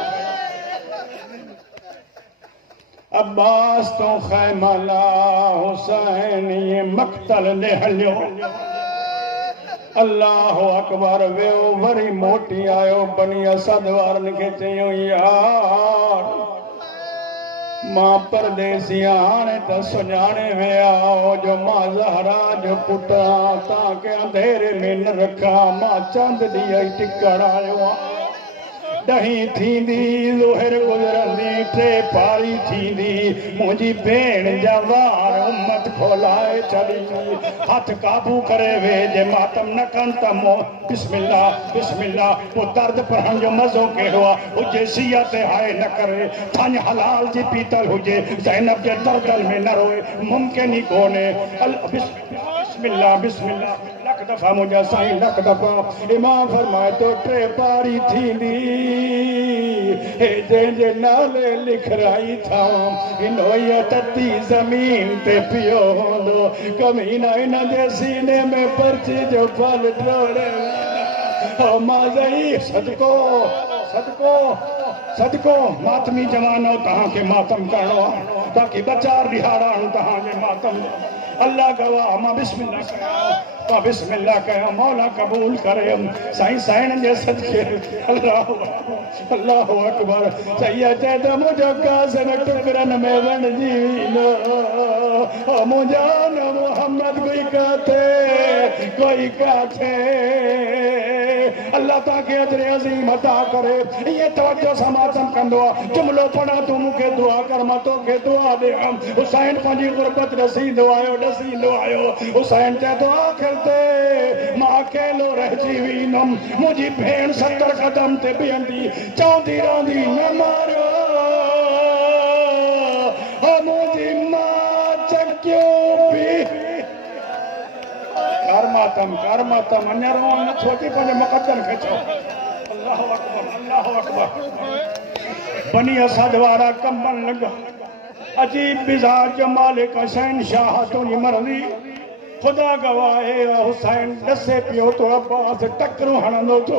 अब्बास तो खैमला हुसैन ये मक्तल ने हलियो अल्लाह अकबर वियो वरी मोटी आयो बनी असद वारन के चयो यार मां परदेसिया हाणे त सुञाणे विया जो मां ज़हरा जो पुट ताके अंधेरे में न रखा मां चंद ॾींहं टिकण आयो दही थींदी ज़ोहर गुज़रंदी टे पारी थींदी मुंहिंजी भेण जा वार उम्मत खोलाए छॾी हथ काबू करे वे जे मातम न कनि त मो बिस्मिल्लाह बिस्मिल्लाह पोइ दर्द पढ़ण जो मज़ो कहिड़ो आहे हुजे सीअ ते हाए न करे थन हलाल जी पीतल हुजे ज़ैनब जे दर्दल में न रोए मुमकिन ई कोन्हे बिस्मिल्लाह बिस्मिल्लाह लख दफ़ा मुंहिंजा साईं लख दफ़ा इमाम फरमाए तो टे पारी थींदी जंहिंजे नाले लिखराई था इनोई तती ज़मीन ते पियो हूंदो कमीना इन जे सीने में पर्ची जो फल टोड़े मां ज़ई सदको सदको सदको मातमी जवानो तव्हांखे मातम करणो आहे बाक़ी बचार ॾिहाड़ा तव्हांजे मातम अल्लाह गवाह मां बिस्मिल्लाह कया बिस्मिल्लाह कया मौला कबूल करे साईं साईं जे सदके अल्लाह अल्लाह अकबर सैया चए त मुंहिंजो कासन टुकरनि में वंडिजी वेंदो मुंहिंजा न मोहम्मद कोई काथे अल्लाह ताके अजर अज़ीम अता करे ये तवज्जो सां मातम कंदो आहे जुमलो पढ़ा तूं मूंखे दुआ कर मां तोखे दुआ ॾियां हुसैन पंहिंजी गुरबत ॾसींदो आयो हुसैन चए थो आख़िर ते मां अकेलो रहिजी वेंदुमि मुंहिंजी भेण 70 कदम ते बीहंदी चवंदी रहंदी न मारियो मुंहिंजी मां चकियो पी कर मातम अञा रोअण नथो अचे पंहिंजे मुक़द्दर खे चओ अल्लाहु अकबर बनी असद वारा कंबन लॻा अजीब मिजाज जो मालिक हुसैन शाह तुंहिंजी मर्ज़ी खुदा गवाह हुसैन ॾसे पियो तो अब्बास टकरूं हणंदो थो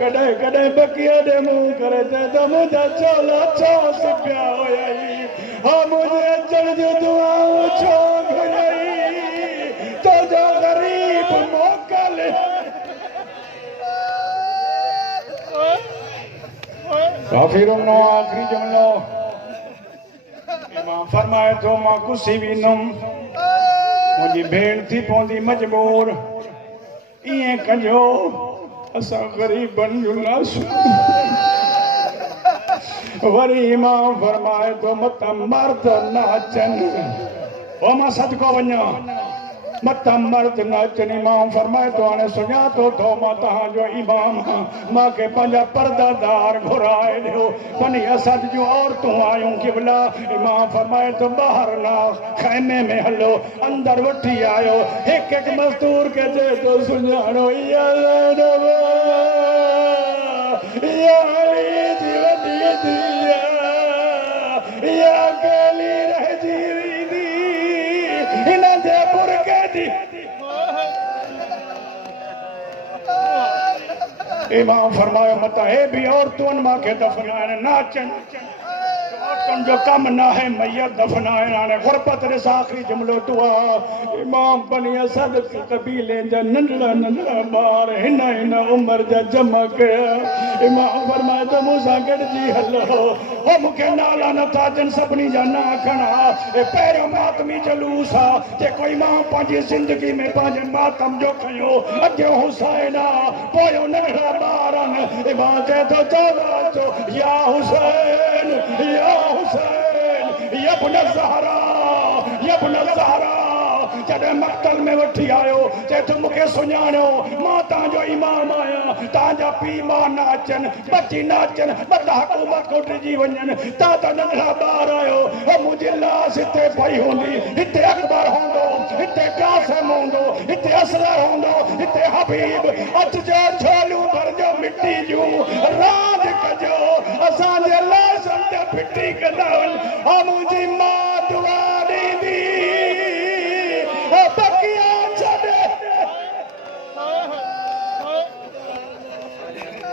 कॾहिं कॾहिं बकीअ ॾे मुंहुं करे चए त मुंहिंजा चोला छो सुपिया हुया मुंहिंजे अचण जूं दुआऊं छो घुरई तुंहिंजो ग़रीब मोकल काफ़िरुनो आख़िरी जुमिलो इमाम फरमाए थो मां कुसी वेंदुमि मुंहिंजी भेण थी पवंदी मजबूर ये कजो असा गरीबन जो नासू वरी इमाम फरमाए तो मत मर्द नाचन ओ मां सदको वञा मत मर्द नाचन इमाम फरमाए तो हाणे सुञा तो मां तव्हांजो इमाम मां के पंहिंजा पर्दादार घुराए ॾियो बनी असद जूं औरतूं आयूं क़िबला इमाम फरमाए तो ॿाहिरि ना खैमे में हलो अंदर वठी आयो हिकु हिकु मज़दूर के चए तो सुञाणो या अली जी वॾी धीअ या अकेली रहिजी वेंदी हिन जे बुरके दी इमाम फरमायो मत हे भी औरतुनि मांखे दफ़नाइण नाचन औरतुनि जो कम ना है मैयत दफ़नाइण हाणे गुरबत ॾिस आख़िरी जुमिलो दुआ इमाम बनी असद कबीले जा नंढड़ा नंढड़ा ॿार हिन उमिरि जा जमा कया इमाम फरमाए तो मूंसां गॾिजी हलो हो मूंखे नाला नथा अचनि सभिनी जा ना खणा पहिरियों मातमी जलूस आहे जेको इमाम पंहिंजी ज़िंदगी में पंहिंजे मातम जो खयो अॻियो हुसैन आहे पोयों नंढड़ा ॿार आहिनि इमाम चए थो चओ या हुसैन या हुसैन यब्न ज़हरा यब्न ज़हरा जॾहिं मक़तल में वठी आयो चए थो मूंखे सुञाणो मां तव्हांजो इमाम आहियां तव्हांजा पीउ मां न अचनि बची न अचनि ॿ हुकूमत कोटिजी वञनि तव्हां त नंढड़ा ॿार आहियो मुंहिंजी लाश हिते पई हूंदी हिते अकबर हूंदो हिते कासिम हूंदो हिते असगर हूंदो हिते हबीब अचिजो झोलियूं भरजो मिटी जूं रांदि कजो असांजे लाशनि ते फिटी कंदा मुंहिंजी